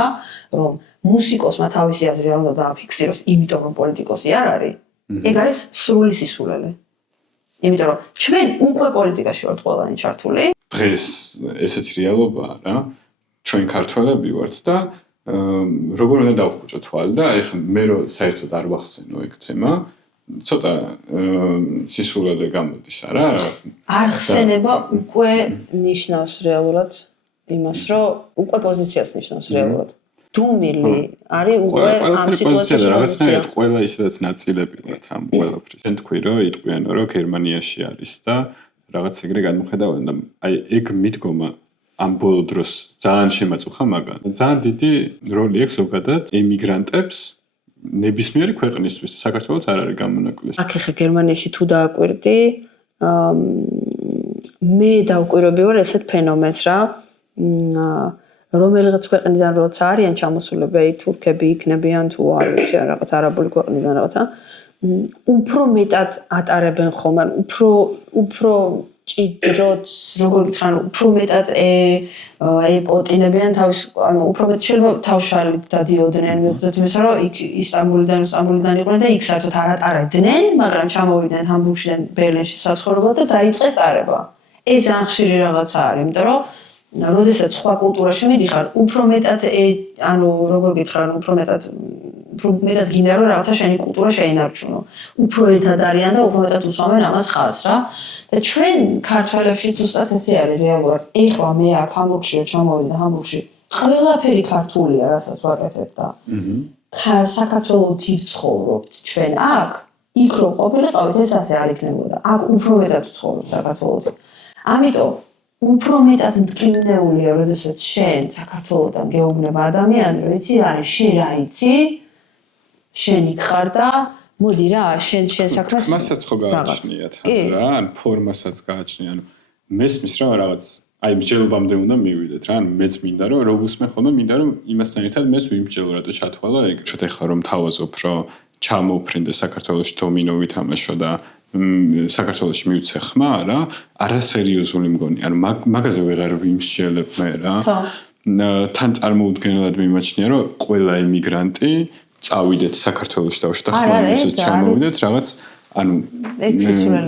რომ მუსიკოსმა თავისი აზრი არ უნდა დააფიქსიროს, იმიტომ რომ პოლიტიკოსი არ არის. ეგ არის სრული სისულელე. იმიტომ რომ ჩვენ უკვე პოლიტიკაში ვართ ყველანი ჩართული. დღეს ესეთი რეალობაა რა. ჩვენ ქართველები ვართ და როგორ უნდა დავხვიჭო თვალი და ეხლა მე რომ საერთოდ არ ვახსენო ეგ თემა ცოტა სისულელე გამოდის არა არხსენება უკვე ნიშნავს რეალურად იმას რომ უკვე პოზიციას ნიშნავს რეალურად დუმილი არის უკვე ამ სიტუაციაში რაღაცნაირად ყველა ისედაც ნაწილები ვართ ამ ყველაფრის თქვენ თქვი რომ იტყვიანო რომ გერმანიაში არის და რაღაც ეგრე განმხედავენ და აი ეგ მიდგომა ამ ბოლო დროს ძალიან შემაწუხა მაგან. ძალიან დიდი როლი აქვს ზოგადად ემიგრანტებს ნებისმიერი ქვეყნისთვის და საქართველოს არ არის გამონაკლისი. აქ ხე გერმანიაში თუ დააკვირდი, მე დავკვირვები ვარ ესეთ ფენომენს რა. რომელიღაც ქვეყნიდან როცა არიან ჩამოსულები, თურქები იქნებიან თუ არ ვიცი, რაღაც არაბული ქვეყნიდან რაღაცა. უფრო მეტად ატარებენ ხოლმე, უფრო ჭიდროც როგორ გითხრან უფრო მეტად ეპოტინებიან თავის ანუ უფრო მეტ შეიძლება თავშალით დადიოდნენ მიუხედავად იმისა რომ იქ ისტანბულიდან იყვნენ და იქ საერთოდ არ ატარებდნენ მაგრამ ჩამოვიდნენ ჰამბურგიდან ბერლინში საცხოვრებლად და დაიწყეს ტარება ეს ძალიან ხშირი რაღაცა არის იმიტომ რომ როდესაც სხვა კულტურაში მიდიხარ უფრო მეტად ანუ როგორ გითხრან უფრო მეტად გინდა რომ რაღაცა შენი კულტურა შეინარჩუნო უფრო ერთად არიან და უფრო მეტად უსვამენ ამას ხაზს რა და ჩვენ ქართველებში ზუსტად ესე არის რეალურად ეხლა მე აქ ჰამბურგში ჩამოვედი და ჰამბურგში ყველაფერი ქართულია რასაც ვაკეთებ და საქართველოში ვცხოვრობთ ჩვენ აქ იქ რომ ყოფილიყავით ეს ასე არ იქნებოდა აქ უფრო მეტად ვცხოვრობთ საქართველოში ამიტომ უფრო მეტად მტკივნეულია როდესაც შენ საქართველოსთან გეუბნება ადამიანი რომ იცი რა არის შენ რა იცი შენ იქ ხარ და მოდი რა შენ საქმეს მასაც ხო გააჩნიათ რა ან ფორმასაც გააჩნია ანუ მესმის რა რაღაც აი მსჯელობამდე უნდა მივიდეთ რა ანუ მეც მინდა რომ როუსმენ ხოლმე მინდა რომ იმასთან ერთად მეც ვიმსჯელო რა და ჩათვალა ეგ შეთ ეხლა რომ თავაზობ რომ ჩამოვფრინდე საქართველოში დომინო ვითამაშო და საქართველოში მივცე ხმა რა არასერიოზული მგონი ანუ მაგაზე ვეღარ ვიმსჯელებ მე რა თან წარმოუდგენელად მიმაჩნია რომ ყველა ემიგრანტი წავიდეთ საქართველოში და შტატში ჩამოვიდეთ რაღაც ანუ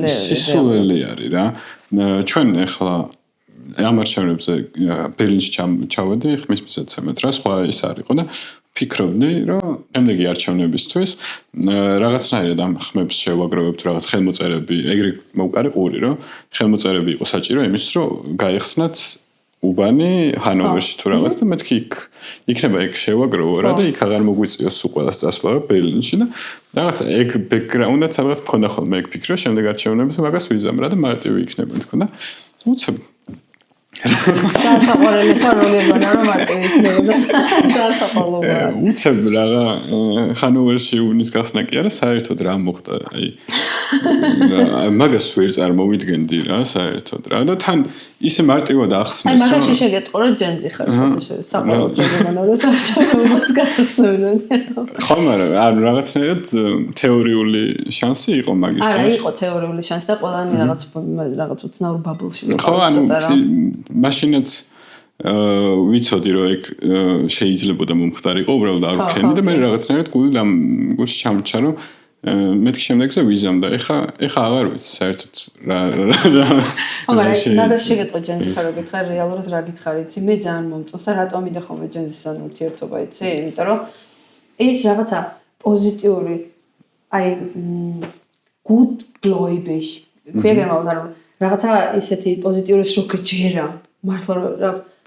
სისულელი არის რა ჩვენ ახლა ამ არჩევნებზე ბერლინში ჩავედი ხმის მისაცემად რა სხვა ის არისო და ფიქრობდი რომ შემდეგი არჩევნებისთვის რაღაცნაირად ამ ხმებს შევაგროვებთ რაღაც ხელმოწერები ეგრე მოვყარი ყური რომ ხელმოწერები იყო საჭირო იმისთვის რომ გაიხსნათ უბანი ჰანოვერში თუ რაღაც და მეთქი იქნება ეგ შევაგროვო რა და იქ აღარ მოგვიწიოს სულ ყველას წასვლა ბერლინში და რაღაცა ეგ ბექგრაუნდად სადღაც მქონდა ხოლმე ეგ ფიქრი რომ შემდეგ არჩევნებზე მაგას ვიზამ რა და მარტივი იქნება თქო და უცებ დასაყრელი ფაროლება რომ მარტივი იქნება დასაყრელობა უცებ რაღა ჰანოვერში უნის გახსნა კი არა საერთოდ რა მოხდა აი მაგას ვერ წარმოვიდგენდი რა საერთოდ რა და თან ისე მარტივად ახსნეს აი მაგაში შეგეტყო რომ ჯენზი ხარ საყოველთაოდ როცა არჩევნებს გახსნებდნენ ხო მაგრამ ანუ რაღაცნაირად თეორიული შანსი იყო მაგის არა იყო თეორიული შანსი და ყველანი რაღაც უცნაურ ბაბლში ხო ანუ მაშინაც ვიცოდი რომ ეგ შეიძლებოდა მომხდარიყო უბრალოდ არ ვქენი და მე რაღაცნაირად გულში ჩამრჩა რომ მეთქი შემდეგზე ვიზამ და ეხა აღარ ვიცი საერთოდ რა მაგას შეგეტყვი ჯენზი ხარ გითხარ რეალურად რა გითხარ იცი მე ძალიან მომწონს და რატომ მინდა ხოლმე ჯენზისთან ურთიერთობა იცი იმიტომ რომ ეს რაღაცა პოზიტიური აი good gloibish ფეგერმალ და რაღაცა ისეთი პოზიტიური შოკეჯერა მართლა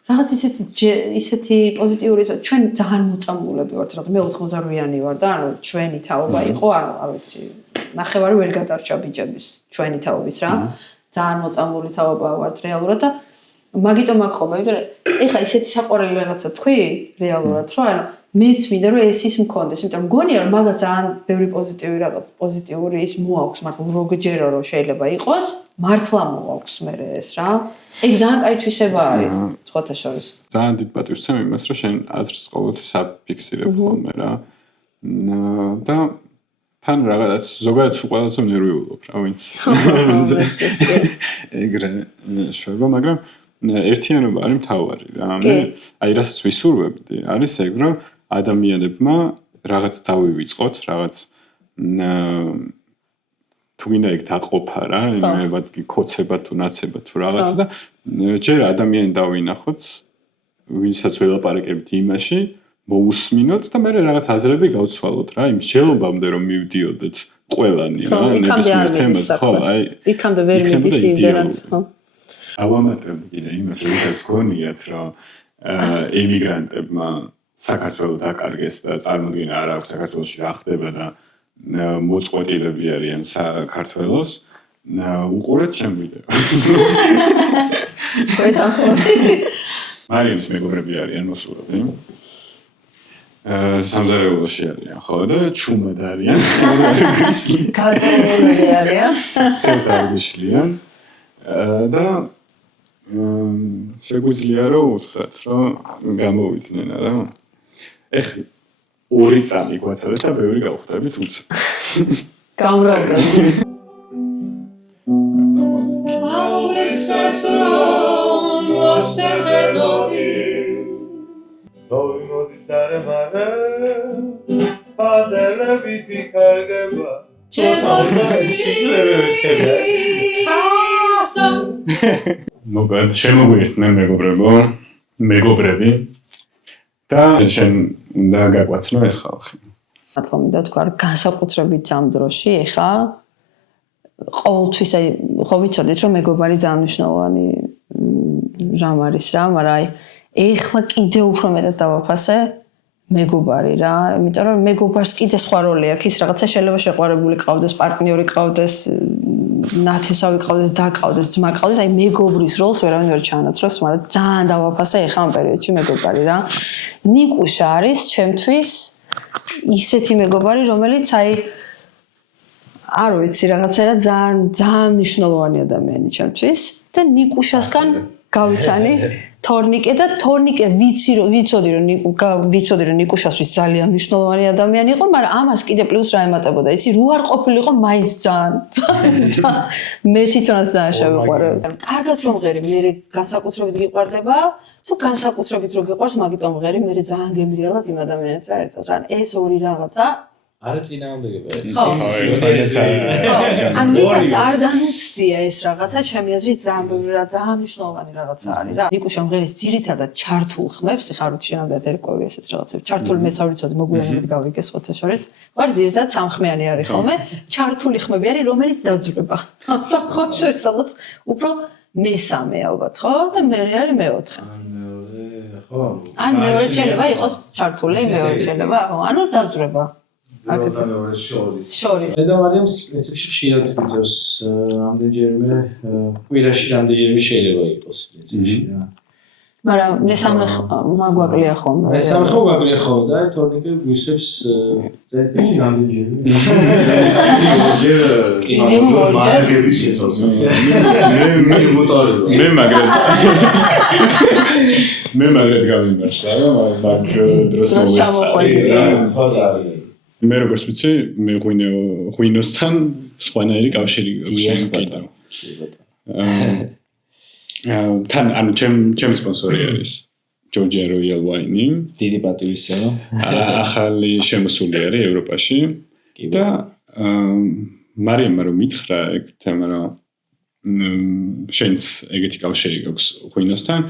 რაღაც ისეთი პოზიტიური ჩვენ ძალიან მოწამულები ვართ რა მე 88-იანი ვარ და ანუ ჩვენი თაობა იყო ანუ არ ვიცი ნახევარი ვერ გადარჩა ბიჭების ჩვენი თაობის რა ძალიან მოწამული თაობა ვართ რეალურად და მაგიტომ აქ ხოლმე იმიტომ რომ ეხა ისეთი საყვარელი რაღაცა თქვი რეალურად რომ ანუ მეც მინდა რომ ეს ის მქონდეს იმიტომ რომ მგონია რომ მაგას ძალიან ბევრი პოზიტივი რაღაც პოზიტიური ის მოაქვს მართლა როგჯერო რომ შეიძლება იყოს მართლა მოაქვს მე ეს რა ეგ ძალიან კაი თვისება არის სხვათა შორის ძალიან დიდ პატივს ვცემ იმას რომ შენ აზრს ყოველთვის აფიქსირებ ხოლმე რა და თან რაღაც ზოგადად ყველაზე ნერვიულობ რა ვინც ეგრე შეიძლება მაგრამ ერთიანობა არის მთავარი რა მე აი რასაც ვისურვებდი არის ეგ რომ ადამიანებმა რაღაც დავივიწყოთ რაღაც თუ გინდა ეგ დაყოფა რა იმებად კი ქოცება თუ ნაცება თუ რაღაც და ჯერ ადამიანი დავინახოთ ვინცაც ველაპარაკებთ იმაში მოусმინოთ და მე რაღაც აზრები გავცვალოთ რა იმ შეელობამდე რომ მივდიოდეთ ყველანი რა ნებისმიერ თემაზე ხო აი იქამდე ვერ მიდის იმდენად ხო ავამატებ კიდე იმას რომ გონიათ რომ ემიგრანტებმა საქართველოს დაკარგეს და წარმოდგენა არ აქვს საქართველოში რა ხდება და მოწყვეტილები არიან საქართველოს უყურეთ ჩემ ვიდეოს მარიამის მეგობრები არიან მოსულები სამზარეულოში არიან ხო და ჩუმად არიან კატალონები არიან ხესარგიშლიან და შეგვიძლია რომ უთხრათ რომ გამოვიდნენ რა ეხლა ორი წამი გვაცადეთ და ბევრი გავხდებით უცებ გამრაგდა მოსტეხენოდი მოდის არემარე პადელებით იქარგება მოკლედ შემოგვიერთდნენ მეგობრები და შენ უნდა გაგვაცნო ეს ხალხი. მართლა მინდა თქვა, განსაკუთრებით ამ დროში, ეხა ყოველთვის ხო ვიცოდით, რომ მეგობარი ძალიან მნიშვნელოვანი რამ არის რა, მაგრამ ეხლა კიდე უფრო მეტად დავაფასე მეგობარი რა, იმიტომ რომ მეგობარს კიდე სხვა როლი აქვს, ის რაღაცა შეიძლება შეყვარებული ყავდეს, პარტნიორი ყავდეს, ნათესავი ყავდეს, და ყავდეს, ძმა ყავდეს, აი მეგობრის როლს ვერავინ ვერ ჩაანაცვლებს, მაგრამ ძალიან დავაფასე ეხლა ამ პერიოდში მეგობარი რა. ნიკუშა არის ჩემთვის ისეთი მეგობარი, რომელიც აი არ ვიცი, რაღაცა ძალიან მნიშვნელოვანი ადამიანი ჩემთვის და ნიკუშასგან გავიცანი თორნიკე და თორნიკე ვიცოდი რომ ნიკუშასთვის ძალიან მნიშვნელოვანი ადამიანი იყო, მაგრამ ამას კიდე პლუს რა ემატებოდა, იცი, რო არ ყოფილიყო მაინც ძალიან მე თვითონაც ძალიან შევიყვარე. კარგად რომ ღერი, მე განსაკუთრებით გიყვარდება, თუ განსაკუთრებით რო გიყვარს, მაგიტომ ღერი, მე ძალიან გემრიალად იმ ადამიანთან ერთად, რა ეს ორი რაღაცა არა წინააღმდეგება ეს. ან ვისაც არ განუცდია ეს რაღაცა, ჩემი აზრით ძალიან მნიშვნელოვანი რაღაცა არის რა. ნიკუშა მღერის ძირითადად ჩართულ ხმებს, ხარ ვიცი შენამდე ერკვევი ესეთ რაღაცები. ჩართული მეც არ ვიცოდი, მოგვიანებით გავიგე სხვათა შორის. ხარ ძირითადად სამხმიანი არის ხოლმე, ჩართული ხმები არის, რომელიც დაძვრება. სამხმის შორის ალბათ უფრო მესამე ალბათ, ხო? და მე არის მეოთხე. ან მეორე შეიძლება იყოს ჩართული, მეორე შეიძლება, ანუ დაძვრება. შორის. და მარიამს პრინციპში ხშირად ვიძოს რამდენჯერმე კვირაში რამდენჯერმე შეიძლება იყოს პრინციპში რა. მაგრამ მესამე მაგვაკლია ხოლმე. მესამე ხო გვაკლია ხოლმე და თორნიკე გვისვებს წელიწადში რამდენჯერმე. მაგების შესაძლოა. მე მაგრად გავიმარშვა რა, მაგ დროს მოვესწარი. მე როგორც ვიცი, მე ღვინოსთან სხვანაირი კავშირი გაქვს კიდევ. თან ანუ ჩემი სპონსორი არის Georgia Royal Wine. დიდი პატივისცემა. ახალი შემოსული არის ევროპაში. და მარიამმა რომ მითხრა ეგ თემა რომ შენც ეგეთი კავშირი გაქვს ღვინოსთან.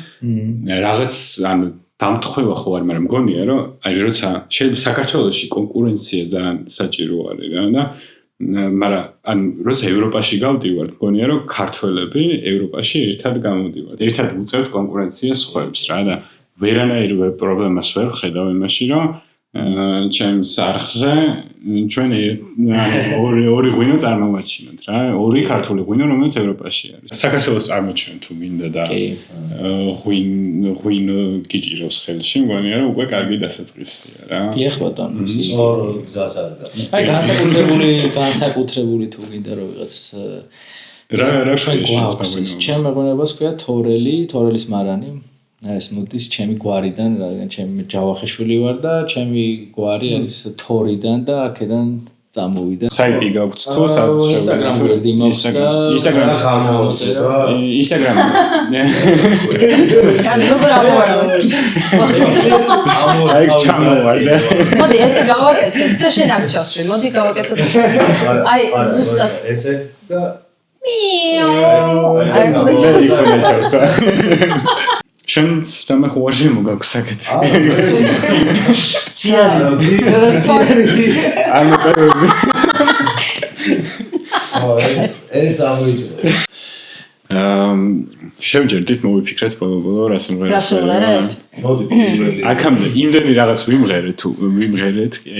რაღაც ანუ დამთხევა ხო არ, მაგრამ მგონია რომ აი როცა საქართველოში კონკურენცია ძალიან საჭირო არის რა და მაგრამ ან როცა ევროპაში გავდივართ, მგონია რომ ქართველები ევროპაში ერთად გამოდივართ. ერთად უწევთ კონკურენციას სხვებს რა და ვერანაირ პრობლემას ვერ ხედავ იმაში, რომ ჩემს არხზე ჩვენ ორი ღვინო წარმოვაჩინოთ რა, ორი ქართული ღვინო, რომელიც ევროპაში არის. საქართველოს წარმოჩენ თუ მინდა და ღვინო გიჭიროს ხელში, მგონია რომ უკვე კარგი დასაწყისია რა. დიახ ბატონო. სწორ გზას არის. აი განსაკუთრებული თუ გინდა რომ ვიღაც რა ჩვენ გვაქვს. ჩემ მეგონებას ქვია თორელის მარანი. ეს მოდის ჩემი გვარიდან, რადგან ჩემი ჯავახიშვილი ვარ და ჩემი გვარი არის თორიდან და აქედან წამოვიდა. საიტი გაქვს თუ Instagram გვერდი მაქვს და Instagram. ან როგორ ამოვარდოთ? აი ჩამოვარდა. მოდი ესე გავაკეთოთ და შენ აქ ჩასვი. მოდი გავაკეთოთ. აი ზუსტად ესე და აი შენც თამახ ვარში მოგაქვს საკეთ. ციანი. ეს ამოიჭრა. შევჯერდით მოვიფიქრეთ ბოლო-ბოლო რა სიმღერას. მოდი პირველი. აქამდე იმდენი რაღაც ვიმღერეთ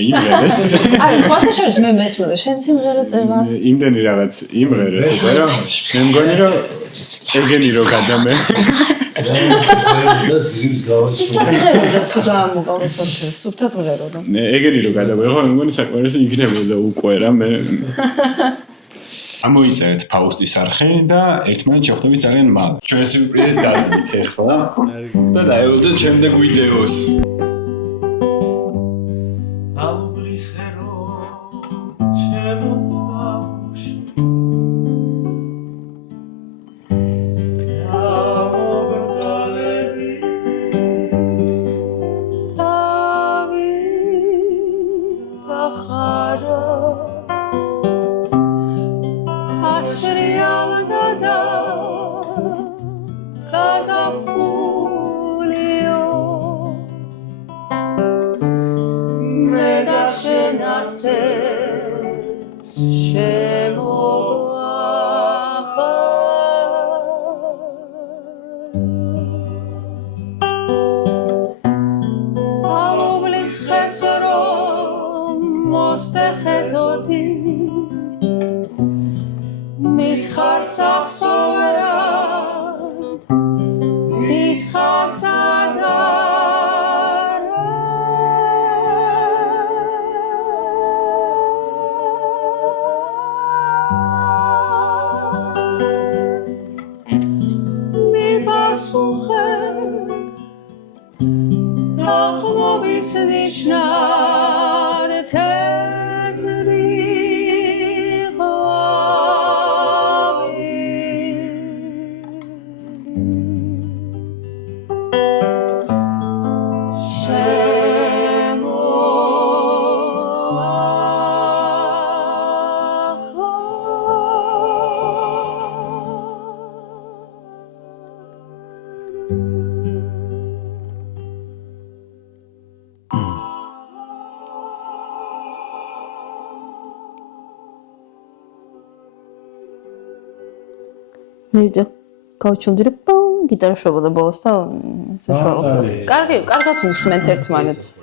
იმღერეს. არა, სხვათა შორის მე მესმოდა, შენ სიმღერა წევა. იმდენი რაღაც იმღერეს ისე რომ მე მგონი რომ ეგენი რო გადამე. და ძირს გავასწრო. სუფთად ღეროდა თუ დაამოყავოს ასე, სუფთად ღეროდა. ეგენი რო გადავიღო, მე მგონი საკმარისი იქნებოდა უკვე რა მე. ამოიწერეთ ფაუსტის არხი და ერთმანეთს შეხვდებით ძალიან მალე. ჩვენ სიურპრიზით დავით ახლა და დაეულოთ შემდეგ ვიდეოს. ალბრის ხერო შემოხდავში ამოგრძალე გაშრიალდა და გაზაფხულიო მე და შენ ასე აუბლის ხეს რომ მოსტეხეთოდი მითხარ სახსოვრად დიდხასადა თახმობის ნიშნად თეთრი ღვავი მე გავჩუმდი რომ პომ გიტარა შვებოდა ბოლოს და კარგად უსმენთ ერთმანეთს.